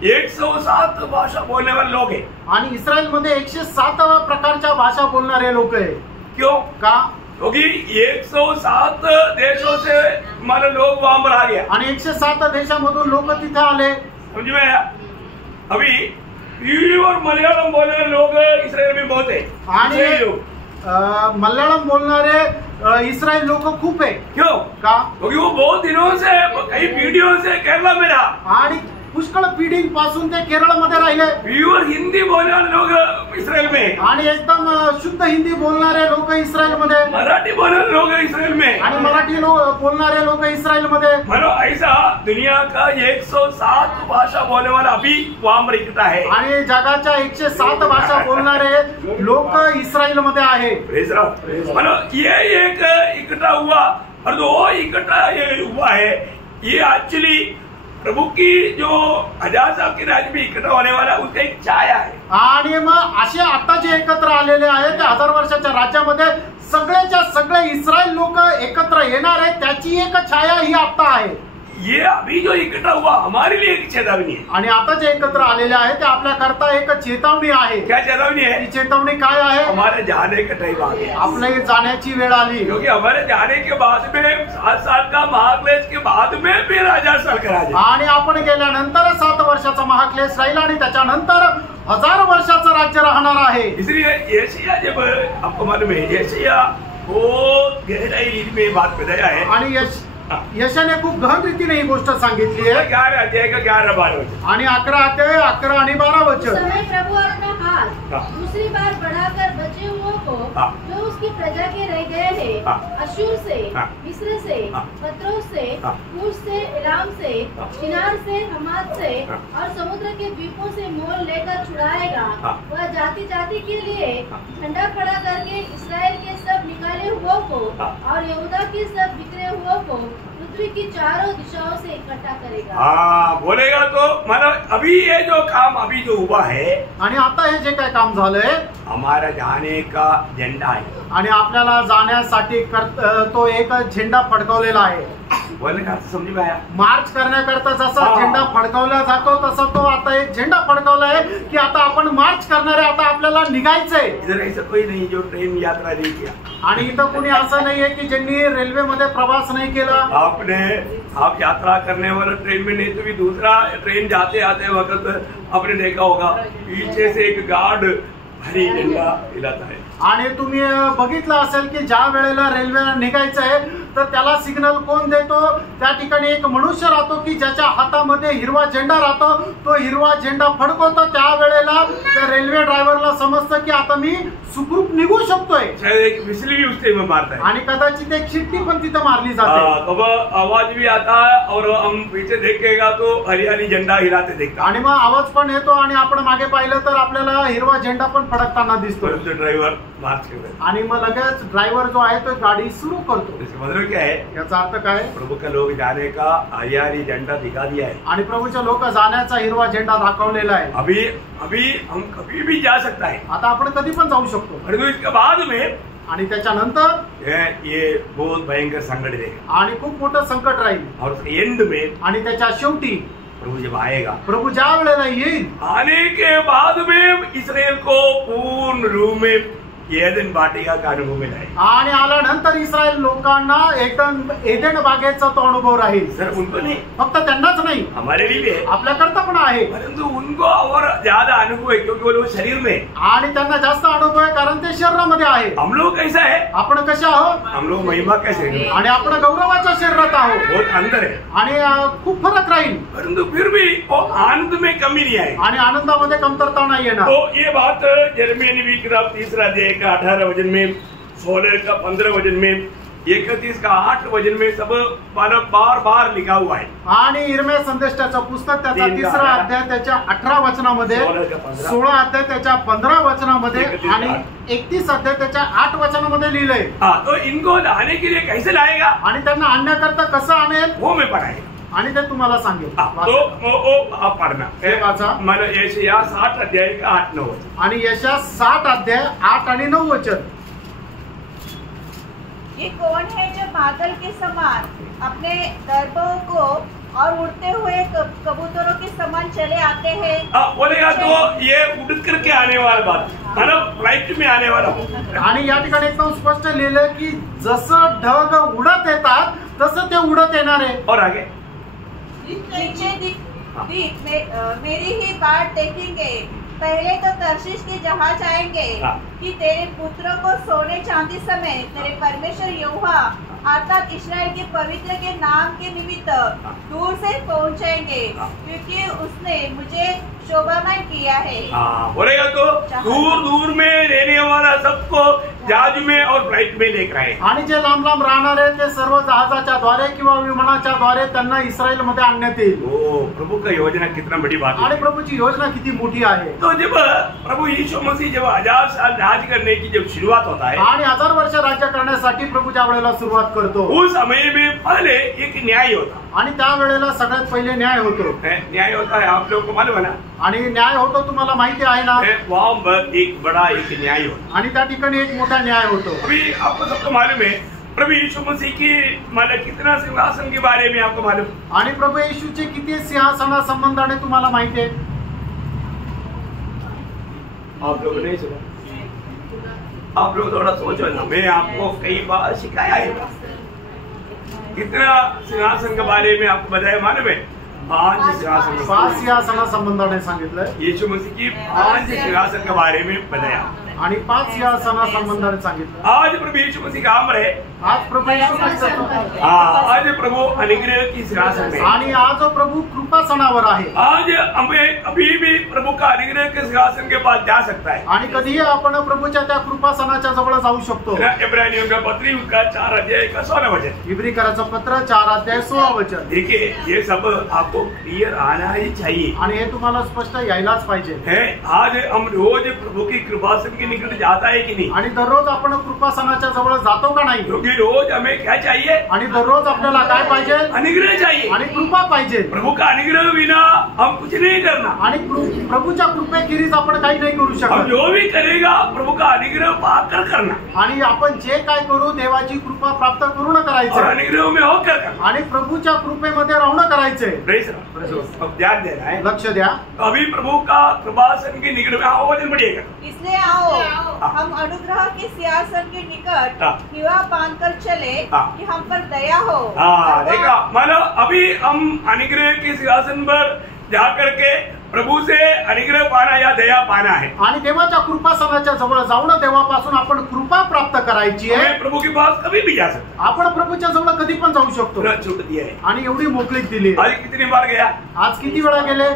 107 भाषा बोलने वाले लोग हैं. आणि इस्रायल मध्ये 107 प्रकारच्या भाषा बोलणारे लोक आहे. क्यों? का? क्योंकि 107 देशों से हमारे लोग वहां पर आ गया. आणि 107 देशामधून लोक तिथे आले. समझ में आया? अभी हिंदी और मलयालम बोलने वाले लोग इसराइल में बहुत है. आणि मल्याळम बोलणारे इस्रायल लोक खूप आहे. क्यों? का? क्योंकि वो बहुत दिनों से, कई पीढ़ियों से केरला में रहा. आणि पुष्कळ पिढींपासून ते केरळमध्ये राहिले. प्युअर हिंदी बोलने वाले लोग इसराइल में. आणि एकदम शुद्ध हिंदी बोलणारे लोक इस्रायल मध्ये. मराठी बोलने लोग इसराइल में. आणि मराठी बोलणारे लोक इस्रायल मध्ये. मानो ऐसा दुनिया का 107 भाषा बोलने वाला अभी वहां पर इकट्ठा है. आणि जगाच्या 107 भाषा बोलणारे लोक इस्रायल मध्ये आहे. मानो ये एक इकट्ठा हुआ और जो इकट्ठा हुआ है ये एक्चुअली प्रभु की जो 1000 साल के राज्य में इकट्ठा होने वाला उसका एक छाया है. आणि मग असे आता जे एकत्र आलेले आहेत त्या 1000 वर्षाच्या राज्यामध्ये सगळ्याच्या सगळे इस्रायल लोक एकत्र येणार आहेत, त्याची एक छाया ही आता आहे. ये अभी जो इकट्ठा हुआ हमारे लिए एक चेतावनी है. आणि आता जे एकत्र आलेले आहेत ते आपल्या करता एक चेतावणी आहे. क्या चेतावनी है? ती चेतावणी काय आहे? हमारे जाने का टाइम आ गया. आपले जाण्याची वेळ आली. क्योंकि हमारे जाने के बाद में 7 साल का महाक्लेश के बाद में फिर 1000 साल का राज्य. आणि आपण गेल्यानंतर 7 वर्षाचा महाक्लेश राहील आणि त्याच्यानंतर 1000 वर्षाचं राज्य राहणार आहे. इसलिए यशायाह जब आपको मालूम है यशायाह बहुत गहराई में बात बताया है. आणि यशाने खूप गहन रीतीने ही गोष्ट सांगितली आहे. 11 अध्याय का 11-12 वचन. आणि 11 अध्याय 11 आणि 12 वचन. समय प्रभु अपना हाथ दूसरी बार बढ़ाकर बचे हुओं को जो उसकी प्रजा के रह गए हैं अश्शूर से, मिस्र से, पत्रोस से, कूश से, इलाम से, शिनार से, हमात से और समुद्र के द्वीपों से मोल लेकर छुड़ाएगा. वह जाति जाति के लिए झंडा खड़ा करके इसराइल के सब निकाले हुओं को और यहूदा के सब बिखरे हुओं को पृथ्वी की चारों दिशाओं से इकट्ठा करेगा. हाँ बोलेगा तो मतलब अभी ये जो काम अभी जो हुआ है आणि आता हे जे काय काम झालंय हमारा जाने का झंडा है. आणि आपल्याला जाण्यासाठी तो एक झेंडा फडकवलेला आहे. बोलने का समझ में आया? मार्च करण्याकरता जसा झेंडा फडकवला जातो तसा तो आता एक झेंडा फडकवला आहे की आता आपण मार्च करणारे, आता आपल्याला निघायचंय. इधर ऐसा कोई नहीं जो ट्रेन यात्रा नहीं किया. आणि इथं कोणी असं नाहीये की ज्यांनी रेल्वेमध्ये प्रवास नाही केला. आप यात्रा करने वाला ट्रेन में नहीं तो भी दूसरा ट्रेन जाते आते वक्त आपने देखा होगा पीछे से एक गार्ड हरी झंडा हिलाता है. आणि तुम्ही बघितलं असेल की ज्या वेळेला रेल्वेला निघायचं आहे तर त्याला सिग्नल कोण देतो? त्या ठिकाणी एक मनुष्य राहतो की ज्याच्या हातामध्ये हिरवा झेंडा राहतो. तो हिरवा झेंडा फडकवतो. त्या वेळेला त्या रेल्वे ड्रायव्हरला समजतं की आता मी सुखरूप निघू शकतोय. एक विसली भी उससे में मारता है आणि कदाचित एक शिट्टी पण तिथं मारली जाते. अब आवाज भी आता है और हम पीछे देखेगा तो हरी हरी झंडा हिलाते देखता. आणि मग आवाज पण येतो आणि आपण मागे पाहिलं तर आपल्याला हिरवा झेंडा पण फडकताना दिसतो. ड्रायव्हर मार्च करता आणि मग लगेच ड्रायव्हर जो आहे तो गाडी सुरू करतो. मतलब क्या है? याचा अर्थ काय? प्रभु का लोग जाने का हरी हरी झंडा दिखा दिया है. आणि प्रभूच्या लोक जाण्याचा हिरवा झेंडा दाखवलेला आहे. अभी अभी हम कभी भी जा सकता है. आता आपण कधी पण जाऊ शकतो. परंतु इसके बाद में आणि त्याच्यानंतर ये बहुत भयंकर संकट देगा आणि खूप मोठं संकट राहील. और एंड में आणि त्याच्या शेवटी प्रभु जब आएगा, प्रभू ज्या वेळेला येईल, आने के बाद में इस्राएल को पूर्ण रूप में एदन वाटिका का अनुभव मिला. आणि आल्यानंतर इस्रायल लोकांना एदेन बागेचा तो अनुभव राहील. सर उनको नहीं, फक्त त्यांनाच नाही, हमारे लिए भी है. आपल्याकरता पण आहे. परंतु उनको और ज्यादा अनुभव है क्योंकि वो लोग शरीर में. आणि त्यांना जास्त अनुभव आहे कारण ते शरीरामध्ये आहे. हम लोग कैसा है? आपण कसे आहोत? हम लोग महिमा के शरीर में आणि आपण गौरवाच्या शरीरात आहोत. बहुत अंदर है. आणि खूप फरक राहील. परंतु फिर भी वो आनंद में कमी नहीं आएगी. आणि आनंदामध्ये कमतरता नाही येणार. तो ये बात यिर्मयाह नबी किताब 3 अध्याय का 18 वचन में, 16 का 15 वचन में, 31 का 8 वचन में सब बार बार लिखा हुआ है. आणि यिर्मयाह संदेष्टाचं पुस्तक त्याचा 3रा अध्याय त्याच्या 18 वचनामध्ये, 16 अध्याय त्याच्या 15 वचनामध्ये आणि 31 अध्याय त्याच्या 8 वचनामध्ये लिहिलंय. तो इनको लाने के लिए कैसे लाएगा आणि त्यांना आणण्याकरता कसं आणेल वो मैं पढ़ाएगा. आणि ते तुम्हाला सांगेल. तो आप पढ़ना वाचा. मला यशायाह 60 अध्याय का 8-9 वचन. आणि यशायाह 60 अध्याय 8 आणि 9 वचन. ये कौन है जो बादल के समान अपने दर्बों को और उड़ते हुए कबूतरों के समान चले आते हैं? बोलेगा तो ये उड़ करके आने वाला बात, मतलब फ्लाइट में आने वाला. आणि या ठिकाणी एकदम स्पष्ट लिहिलंय की जसं ढग उडत येतात तसं ते उडत येणार आहे. और आगे नीचे मेरी ही बाट देखेंगे. पहले तो तर्शीश के जहाज आएंगे कि तेरे पुत्रों को सोने चांदी समेत तेरे परमेश्वर यहोवा अर्थात इस्राएल के पवित्र के नाम के निमित्त दूर से पहुंचेंगे क्योंकि उसने मुझे शोभामय किया है. बोलेगा तो दूर दूर में रहने वाला सबको जहाज में और फ्लाइट में लेकर आए. आणि जे लांब लांब राहणार आहे ते सर्व जहाजाच्या द्वारे किंवा विमानाच्या द्वारे त्यांना इस्रायल मध्ये आणण्यात येईल. प्रभु का योजना कितना बड़ी बात है. आणि प्रभूची योजना किती मोठी आहे. तो जब प्रभु यीशु मसीह जब 1000 साल राज करने की जब शुरुआत होता है आणि 1000 वर्ष राज्य करण्यासाठी प्रभू ज्या वेळेला सुरुवात करतो उस समय में पहले एक न्याय होता. आणि त्या वेळेला सगळ्यात पहिले न्याय होतो. न्याय होता है आप लोगों को मालूम है ना. आणि न्याय होतो तुम्हाला माहिती आहे ना. वहाँ पर एक बड़ा एक न्याय होता. आणि त्या ठिकाणी एक मोठा न्याय होतो. अभी आपको सबको मालूम है प्रभु यीशु मसीह की मतलब कितना सिंहासन के बारे में आपको मालूम. आणि प्रभू येशूचे किती सिंहासना संबंधाने तुम्हाला माहिती आहे. आप लोग नहीं सुना. आप लोग थोड़ा सोचो ना. मैं आपको कई बार सिखाया है. कितना सिंहासन के बारे में आपको बताया मालूम है. 5 सिंहासना संबंधाने सांगितलं. यीशु मसीह की 5 सिंहासन के बारे में बताया आणि 5 सिंहासना संबंधाने सांगितलं. आज प्रभु यीशु मसीह काम रहे. आज प्रभू येशू आज प्रभु अनुग्रह की सिंहासन में. आणि आज प्रभु कृपासनावर आहे. आज हमें कभी भी प्रभु का अनुग्रह के सिंहासन के पास जा सकता है. आणि कधीही आपण प्रभूच्या त्या कृपासनाच्या जवळ जाऊ शकतो. इब्रानियों का पत्री उसका 4 अध्याय का 16 वचन. इब्रिकराचं पत्र 4 अध्याय 16 वचन. देखिए ये सब आपको क्लियर आना ही चाहिए. आणि हे तुम्हाला स्पष्ट यायलाच पाहिजे. आज हम रोज प्रभु की कृपासन के निकट जाता है कि नहीं. आणि दररोज आपण कृपासनाच्या जवळ जातो का नाही. क्योंकि रोज हमें क्या चाहिए. आणि दररोज आपल्याला काय पाहिजे. अनुग्रह चाहिए आणि कृपा पाहिजे. प्रभु का अनुग्रह बिना हम कुछ नहीं करना. आणि प्रभूच्या कृपेखेरीज आपण काही नाही करू शकत. हम जो भी करेगा प्रभु का अनुग्रह पाकर करना. आणि आपण जे काय करू देवाची कृपा प्राप्त करून करायचं. अनुग्रह में होकर करना. आणि प्रभूच्या कृपेमध्ये राहणं करायचंय. अब ध्यान देना है. लक्ष द्या. अभी प्रभु का कृपासन के निकट में आओ वचन बढ़िएगा. इसलिए आओ हम अनुग्रह के सिंहासन के निकट हिवा बांधकर चले कि हम पर दया हो. देखा मतलब अभी हम अनुग्रह के सिंहासन पर जा करके प्रभु से अनुग्रह पाना या दया पाना है। आणि देवाच्या कृपासनाच्या जवळ जाऊन देवापासून आपण कृपा प्राप्त करायची आहे। हमें प्रभु के पास कभी भी जा सकते, आपण प्रभूच्या जवळ कधी पण जाऊ शकतो। पूरा छूट दिया है आणि एवढी मोकळीक दिली। आज कितनी बार गया, आज किती वेळा गेले,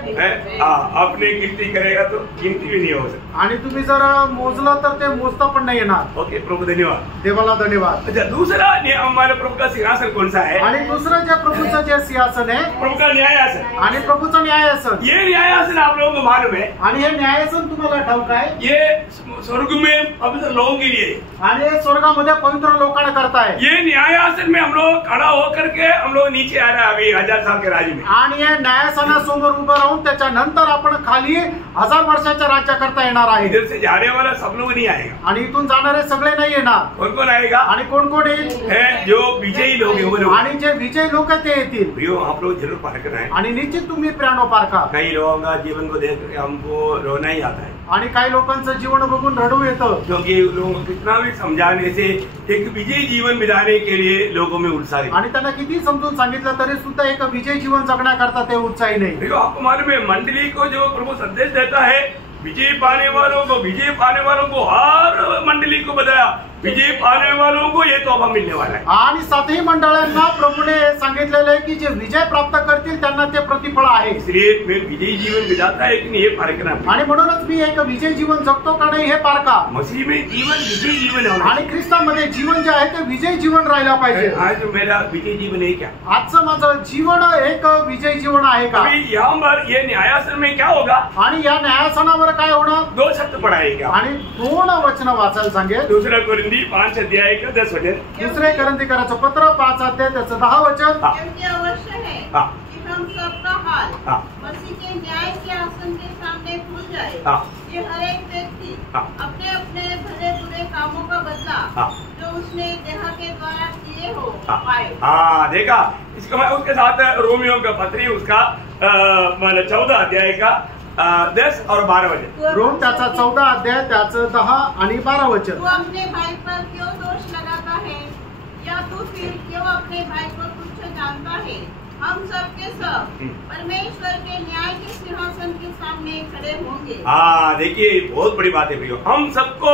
आपने गिनती करेगा तो गिनती भी नहीं हो सकती। आणि तुम्ही जर मोजलं तर ते मोजता पण नाही येणार। ओके प्रभु धन्यवाद, देवाला धन्यवाद। अच्छा दूसरा हमारे प्रभु का सिंहासन कौन सा है? आणि दुसरं जे प्रभूचं जे सिंहासन आहे, प्रभु का न्यायासन, आणि प्रभूचं न्यायासन। ये न्यायासन आप लोगों को मालूम है, आणि हे न्यायासन तुम्हाला ठाऊक आहे, ये स्वर्ग में पवित्र लोगों के लिए, आणि स्वर्गामध्ये पवित्र लोकांना करताय। ये न्यायासन में हम लोग खड़ा होकर के हम लोग नीचे आ रहे हैं अभी 1000 साल के राज्य में। आणि या न्यायासनासमोर उभं राहून त्याच्यानंतर आपण खाली 1000 वर्षाच्या राज्याकरता येणार आहे। इधर से जाने वाला सब लोग नहीं आएगा, आणि इथून जाणारे सगळे नाही येणार। कौन कौन आएगा? आणि कोण कोण येईल? है जो विजयी लोग हैं वो लोग। आणि जे विजयी लोक ते येतील। भैया आप लोग जरूर पार करना है। आणि निश्चित तुम्ही प्रियानो पारखा। कई लोगों का जीवन को देख कर हमको रोना ही आता है, आणि काही लोकांचं जीवन बघून रडू येतं, क्योंकि लोगों को कितना भी समझाने से एक विजयी जीवन बिताने के लिए लोगों में उत्साह है। आणि त्यांना किती समजून सांगितलं तरी सुद्धा एक विजयी जीवन जगण्याकरता ते उत्साही नाही। भैया आपको मालूम है मंडली को जो प्रभु संदेश देता है, विजय पाने वालों को हर मंडली को बताया विजय पाने वालों को ये तोहफा मिलने वाला है। आणि सातही मंडळांना प्रभूने सांगितलेलं आहे की जे विजय प्राप्त करतील त्यांना ते प्रतिफळ आहे। इसलिए मैं विजयी जीवन बिताता है कि नहीं ये पार करना, आणि म्हणूनच मी एक विजय जीवन जगतो का नाही हे पारखा। मसीह में जीवन विजयी जीवन है। आणि ख्रिस्तामध्ये जीवन जे आहे ते विजय जीवन राहायला पाहिजे। आज मेरा विजय जीवन है क्या? आजचं माझं जीवन एक विजय जीवन आहे का? अभी यहाँ पर ये न्यायासन में क्या होगा? आणि या न्यायासनावर काय होणार? 2 शब्द पढ़ाएगा आणि 2 वचन वाचायला सांगेल। दूसरा कोरिन्थी 5 अध्याय का 10 वचन। दुसरे करंथीकराचं पत्र 5 अध्याय त्याचं 10 वचन। क्योंकि अवश्य है कि हम सबका हाल मसीह के न्याय के आसन के सामने खुल जाए। ये हर एक व्यक्ति अपने अपने भले बुरे कामों का बदला जो उसने देह के द्वारा किए हो पाए। देखा इसका मैं उसके साथ रोमियो का पत्री उसका 14 अध्याय का 10 और 12 वचन। रोम त्याचा 14 अध्याय त्याचं 10 आणि 12 वचन। तू अपने भाई पर क्यों दोष लगाता है, या तू फिर क्यों अपने भाई को तुच्छ जानता है? हम सब के सब परमेश्वर के न्याय के सिंहासन के सामने खड़े होंगे। देखिए बहुत बड़ी बात है भैया, हम सबको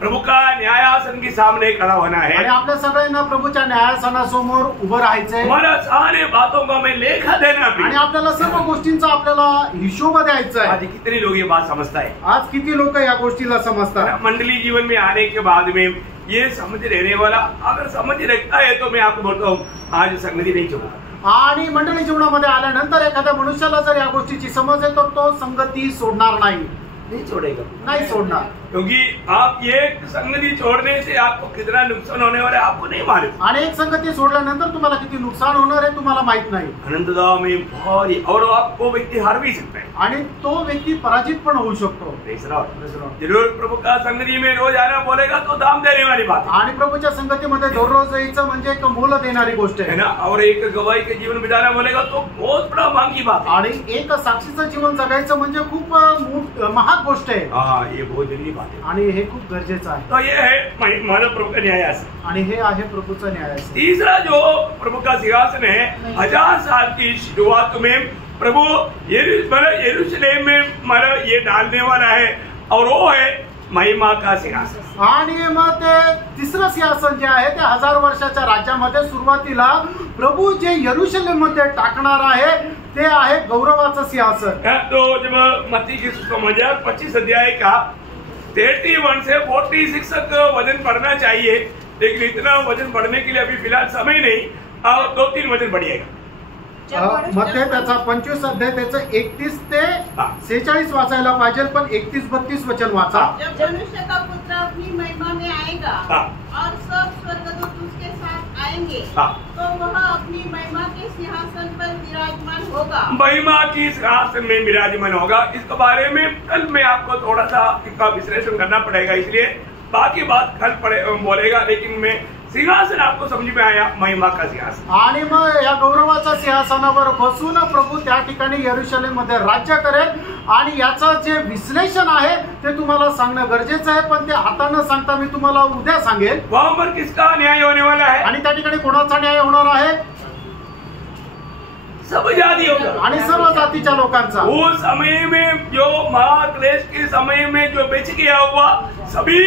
प्रभु का न्यायासन के सामने खड़ा होना है। आणि आपल्या सगळ्यांना प्रभूच्या न्यायासनासमोर उभं राहायचंय। हमारा सारे बातों का हमें लेखा देना भी, आणि आपल्याला सर्व गोष्टींचा आपल्याला हिशोब द्यायचा आहे। आज कितने लोग ये बात समझता है? आज किती लोक या गोष्टीला समजतात? मंडली जीवन में आने के बाद में ये समझ रहने वाला अगर समझ रखता है तो मैं आपको बोलता हूँ आज संगति नहीं छोड़ूंगा। आणि मंडळी जीवनामध्ये आल्यानंतर एखाद्या मनुष्याला जर या गोष्टीची समज आहे तर तो संगती सोडणार नाही छोड़ेगा, नाही सोडणार। क्योंकि आप ये संगति छोड़ने से आपको कितना नुकसान होने वाला है आपको नहीं मालूम। आणि एक संगती सोडल्यानंतर तुम्हाला किती नुकसान होणार आहे तुम्हाला माहित नाही। अनंतदाव में भारी और आपको व्यक्ति हार भी सकता है, आणि तो व्यक्ति पराजित पण होऊ शकतो। जरूर प्रभु का संगति में रोज आना बोलेगा तो दाम देने वाली बात है। आणि प्रभूच्या संगतीमध्ये दररोज यायचं म्हणजे एक मोल देणारी गोष्ट है आहे ना। और एक गवाही के जीवन बिताना बोलेगा तो बहुत बड़ा मांगी बात है। आणि एक साक्षीचं जीवन जगायचं म्हणजे खूप महाग गोष्ट आहे। ये बहुत जरूरी बात है आणि हे खूप गरजेचं आहे। तो ये है मानव प्रभु का न्यायासन। आणि हे आहे प्रभूचा न्यायासन। तीसरा जो प्रभु का सिंहासन है 1000 साल की शुरुआत में प्रभु यरूशलेम में ये डालने वाला है और वो है महिमा का सिंहासन। आणि मग ते तिसरं सिंहासन जे आहे ते 1000 वर्षाच्या राज्यामध्ये सुरुवातीला प्रभू जे यरूशलेम मध्ये टाकणार आहे ते आहे गौरवाचं सिंहासन। तो जब मत्ती की सुसमाचार 25 अध्याय का 31 से 46 तक वजन बढ़ना चाहिए, लेकिन इतना वजन बढ़ने के लिए अभी फिलहाल समय नहीं, और 2-3 वजन बढ़िएगा। मध्ये त्याचा 25 अध्याय त्याचं 31 ते 46 वाचायला पाहिजे, पण 31-32 वचन वाचा। जब मनुष्य का पुत्र अपनी महिमा में आएगा और सब स्वर्गदूत उसके साथ आएंगे, तो वह अपनी महिमा के सिंहासन पर विराजमान होगा। महिमा की सिंहासन में विराजमान होगा। इसके बारे में कल मैं आपको थोड़ा सा इसका विश्लेषण करना पड़ेगा, इसलिए बाकी बात कल बोलेगा, लेकिन मैं सिंहासन आपको समझ में आया, महिमा का सिंहासन। आणि मग या गौरवाच्या सिंहासनावर बसून प्रभू त्या ठिकाणी यरूशलेम मध्ये राज्य करेल। आणि याचं जे विश्लेषण आहे ते तुम्हाला सांगणं गरजेचं आहे, पण ते आता न सांगता मी तुम्हाला उद्या सांगेल। वहां पर किसका न्याय होने वाला है? आणि त्या ठिकाणी कोणाचा न्याय होणार आहे? सब जातियों का आणि सर्व जातीच्या लोकांचा। उस समय में जो महाक्लेश के समय में जो बेच गया हुआ सभी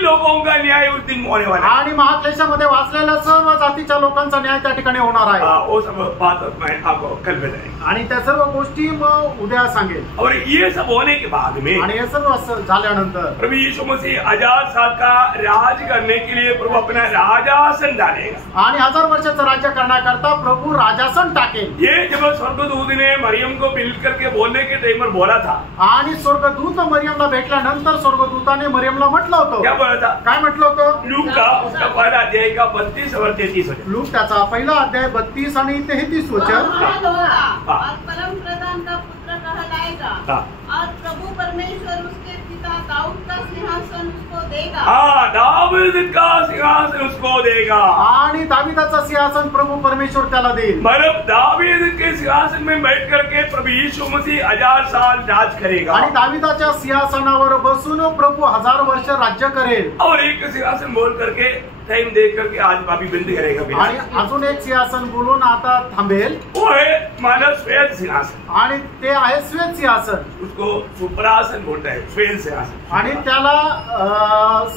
लोगों का न्याय उस दिन होने वाला है। आणि महाक्लेशामध्ये वाचलेल्या सर्व जातीच्या लोकांचा न्याय त्या ठिकाणी होणार आहे। वो सब बात मैं आपको कल बताएंगे आणि त्या सर्व गोष्टी मग उद्या सांगेल। और ये सब होने के बाद में आणि हे सर्व झाल्यानंतर प्रभु यीशु मसीह 1000 साल का राज करने के लिए प्रभु अपना राजासन डालेगा। आणि 1000 वर्षाचं राज्य करण्याकरता प्रभू राजासन टाकेल। ये जब स्वर्गदूत ने मरियम को मिल करके बोलने के टाइम पर बोला था, आणि स्वर्गदूत मरियमला भेटल्यानंतर स्वर्गदूताने मरियमला म्हटलं होतं, क्या बोला था? काय म्हटलं होतं? लूक का उसका पहला अध्याय का 32 और 33 वचन। लूक त्याचा पहिला अध्याय 32 आणि 33 वह वचन। महान होगा और परम प्रधान का पुत्र कहलाएगा और प्रभु परमेश्वर उसके पिता दाऊद का सिंहासन उसको देगा। हाँ, दाऊद का सिंहासन उसको देगा। आणि दाविदाचा सिंहासन प्रभु परमेश्वर त्याला देईल। मतलब दावीद के सिंहासन में बैठ करके प्रभु यीशु मसीह 1000 साल राज करेगा। आणि दाविदाच्या सिंहासनावर बसून प्रभु 1000 वर्ष राज्य करेल। और एक सिंहासन बोल करके टाइम देख करके आज भाभी बंद करेगा। आणि अजून एक सिंहासन बोलून आता थांबेल, वो है मानव श्वेत सिंहासन, आणि ते आहे श्वेत सिंहासन। उसको सुप्रासन बोलता है, श्वेत सिंहासन। आणि त्याला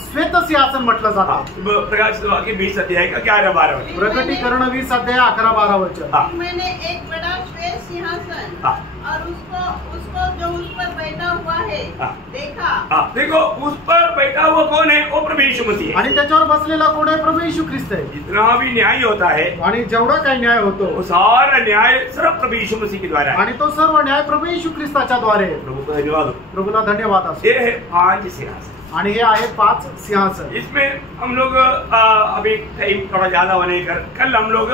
श्वेत सिंहासन म्हटलं जातं। प्रकाशित वाक्य 20 अध्याय का 11-12 वचन। प्रकटीकरण 20 अध्याय 11-12 वचन। हाँ। मैंने एक बड़ा श्वेत सिंहासन हाँ। और उसको जो उस पर बैठा हुआ है हाँ। देखा। हाँ, देखो उस पर बैठा हुआ कौन है? वो प्रभु यीशु मसीह है। आणि त्याच्यावर बसलेला कोण आहे? प्रभू येशू ख्रिस्त आहे। जितना भी न्याय होता है आणि जेवढा काही न्याय होतो वो सारा न्याय सिर्फ प्रभु यीशु मसीह के द्वारा है। आणि तो सर्व न्याय प्रभू येशू ख्रिस्ताच्या द्वारे आहे। प्रभु को धन्यवाद हो। प्रभूला धन्यवाद असो। ये है 5 सिंहासन। आणि हे आहे 5 सिंहासन। इसमें हम लोग अभी टाइम थोड़ा ज्यादा होने कर कल हम लोग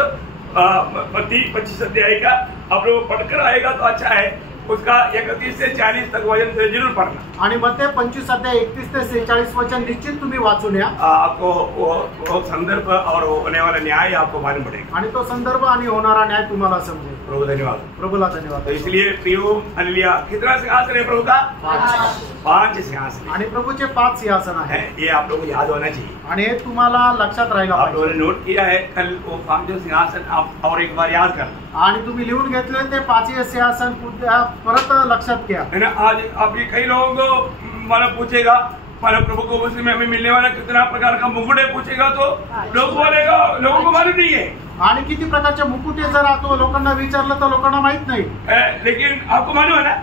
25 अध्याय का आप लोग पढ़कर आएगा तो अच्छा है। उसका 31 से 40 तक वचन जरूर पढ़ना। आणि मध्ये 25 अध्याय 31 ते 46 वचन निश्चित तुम्ही वाचून या। आपको वो संदर्भ और होने वाला न्याय आपको मालूम पड़ेगा। आणि तो संदर्भ आणि होणारा न्याय तुम्हाला समजेल। प्रभु धन्यवाद। प्रभूला धन्यवाद। तो इसलिए प्रियो हालेलुया, कितना सिंहासन है प्रभु का? 5 सिंहासन आणि प्रभूचे 5 सिंहासन है। आहे। ये आप लोगों को याद होना चाहिए। आणि हे तुम्हाला लक्षात राहिला आप लोगों पाहिजे। ने नोट किया है कल वो 5 सिंहासन आप और एक बार याद करना। आणि तुम्ही लिहून घेतले ते 5 सिंहासन परत लक्षात घ्या। है ना। आज अभी कई लोगों को मतलब पूछेगा मतलब प्रभु को उसमें हमें मिलने वाला कितना प्रकार का मुकुट है पूछेगा तो लोग बोलेगा लोगों को मालूम नहीं है। आणि किती प्रकारचे मुकुटे जर आतो लोकांना विचारलं तर लोकांना माहित नाही। लेकिन आपको मालूम है ना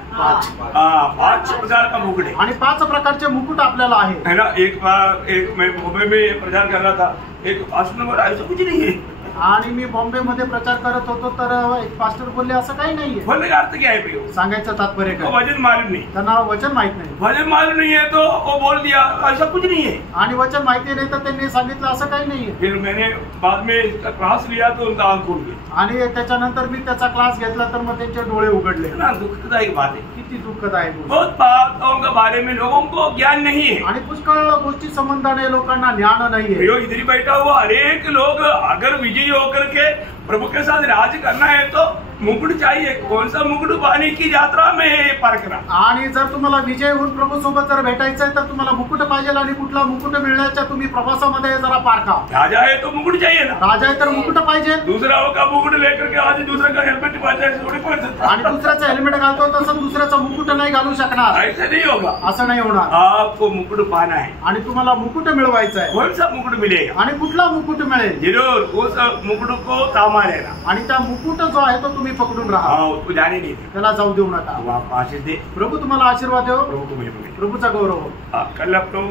5 प्रकार का मुकुट है। आणि 5 प्रकारचे मुकुट आपल्याला आहे। है ना। एक बार मैं मुंबई में प्रचार कर रहा था, एक पास्टर बोला ऐसा कुछ नहीं है। आणि मी बॉम्बे मध्ये प्रचार करत होतो तर एक पास्टर बोलले असं काही नाहीये। बोलने का अर्थ क्या है प्रियो? सांगायचं तात्पर्य वो काय? वचन मालूम नहीं, त्यांना वचन माहित नाही। वचन मालूम नहीं है तो वो बोल दिया ऐसा कुछ नहीं है। आणि वचन माहिती नाही तर त्यांनी सांगितलं असं काही नाहीये। फिर मैंने बाद में इसका क्लास लिया तो उनका आंख खुल गई। आणि त्याच्यानंतर मी त्याचा क्लास घेतला तर मग त्यांचे डोळे उघडले। ना दुखदायक बात है। किती दुःखदायक गोष्ट। बहुत बातों के बारे में लोगों को ज्ञान नहीं है। आणि पुष्कळ गोष्टी संबंधाने लोकांना ज्ञान नाहीये। प्रियो इधर ही बैठा हुआ हर एक लोग अगर विजयी होकर के प्रभु के साथ राज करना है तो मुकुट चाहिए। कौन सा मुकुट पाने की यात्रा में परखना। आणि जर तुम्हाला विजय होऊन प्रभू सोबत जर भेटायचंय तर तुम्हाला मुकुट पाहिजे आणि कुठला मुकुट मिळण्याच्या तुम्ही प्रवासामध्ये जरा पारखा। राजा है तो मुकुट चाहिए ना। राजा आहे तर मुकुट पाहिजे। दूसरा का मुकुट लेकर के आज दूसरे का हेलमेट पाहिजे थोड़ी पड़ सकता। आणि दुसऱ्याचं हेल्मेट घालतो तसं दुसऱ्याचं मुकुट नाही घालू शकणार। ऐसा नहीं होगा। असं नाही होणार। आपको मुकुट पाना है। आणि तुम्हाला मुकुट मिळवायचं आहे। कौन सा मुकुट मिलेगा? आणि कुठला मुकुट मिळेल? जरूर उस मुकुट को तामा लेना। आणि त्या मुकुट जो आहे तो तुम्ही पकडून राहा। उसको जाने नहीं दे। त्याला जाऊ देऊ नका। आप आशीष दे। प्रभू तुम्हाला आशीर्वाद देव। प्रभु को महिमा दे। प्रभूचा गौरव हो। कल आप लोग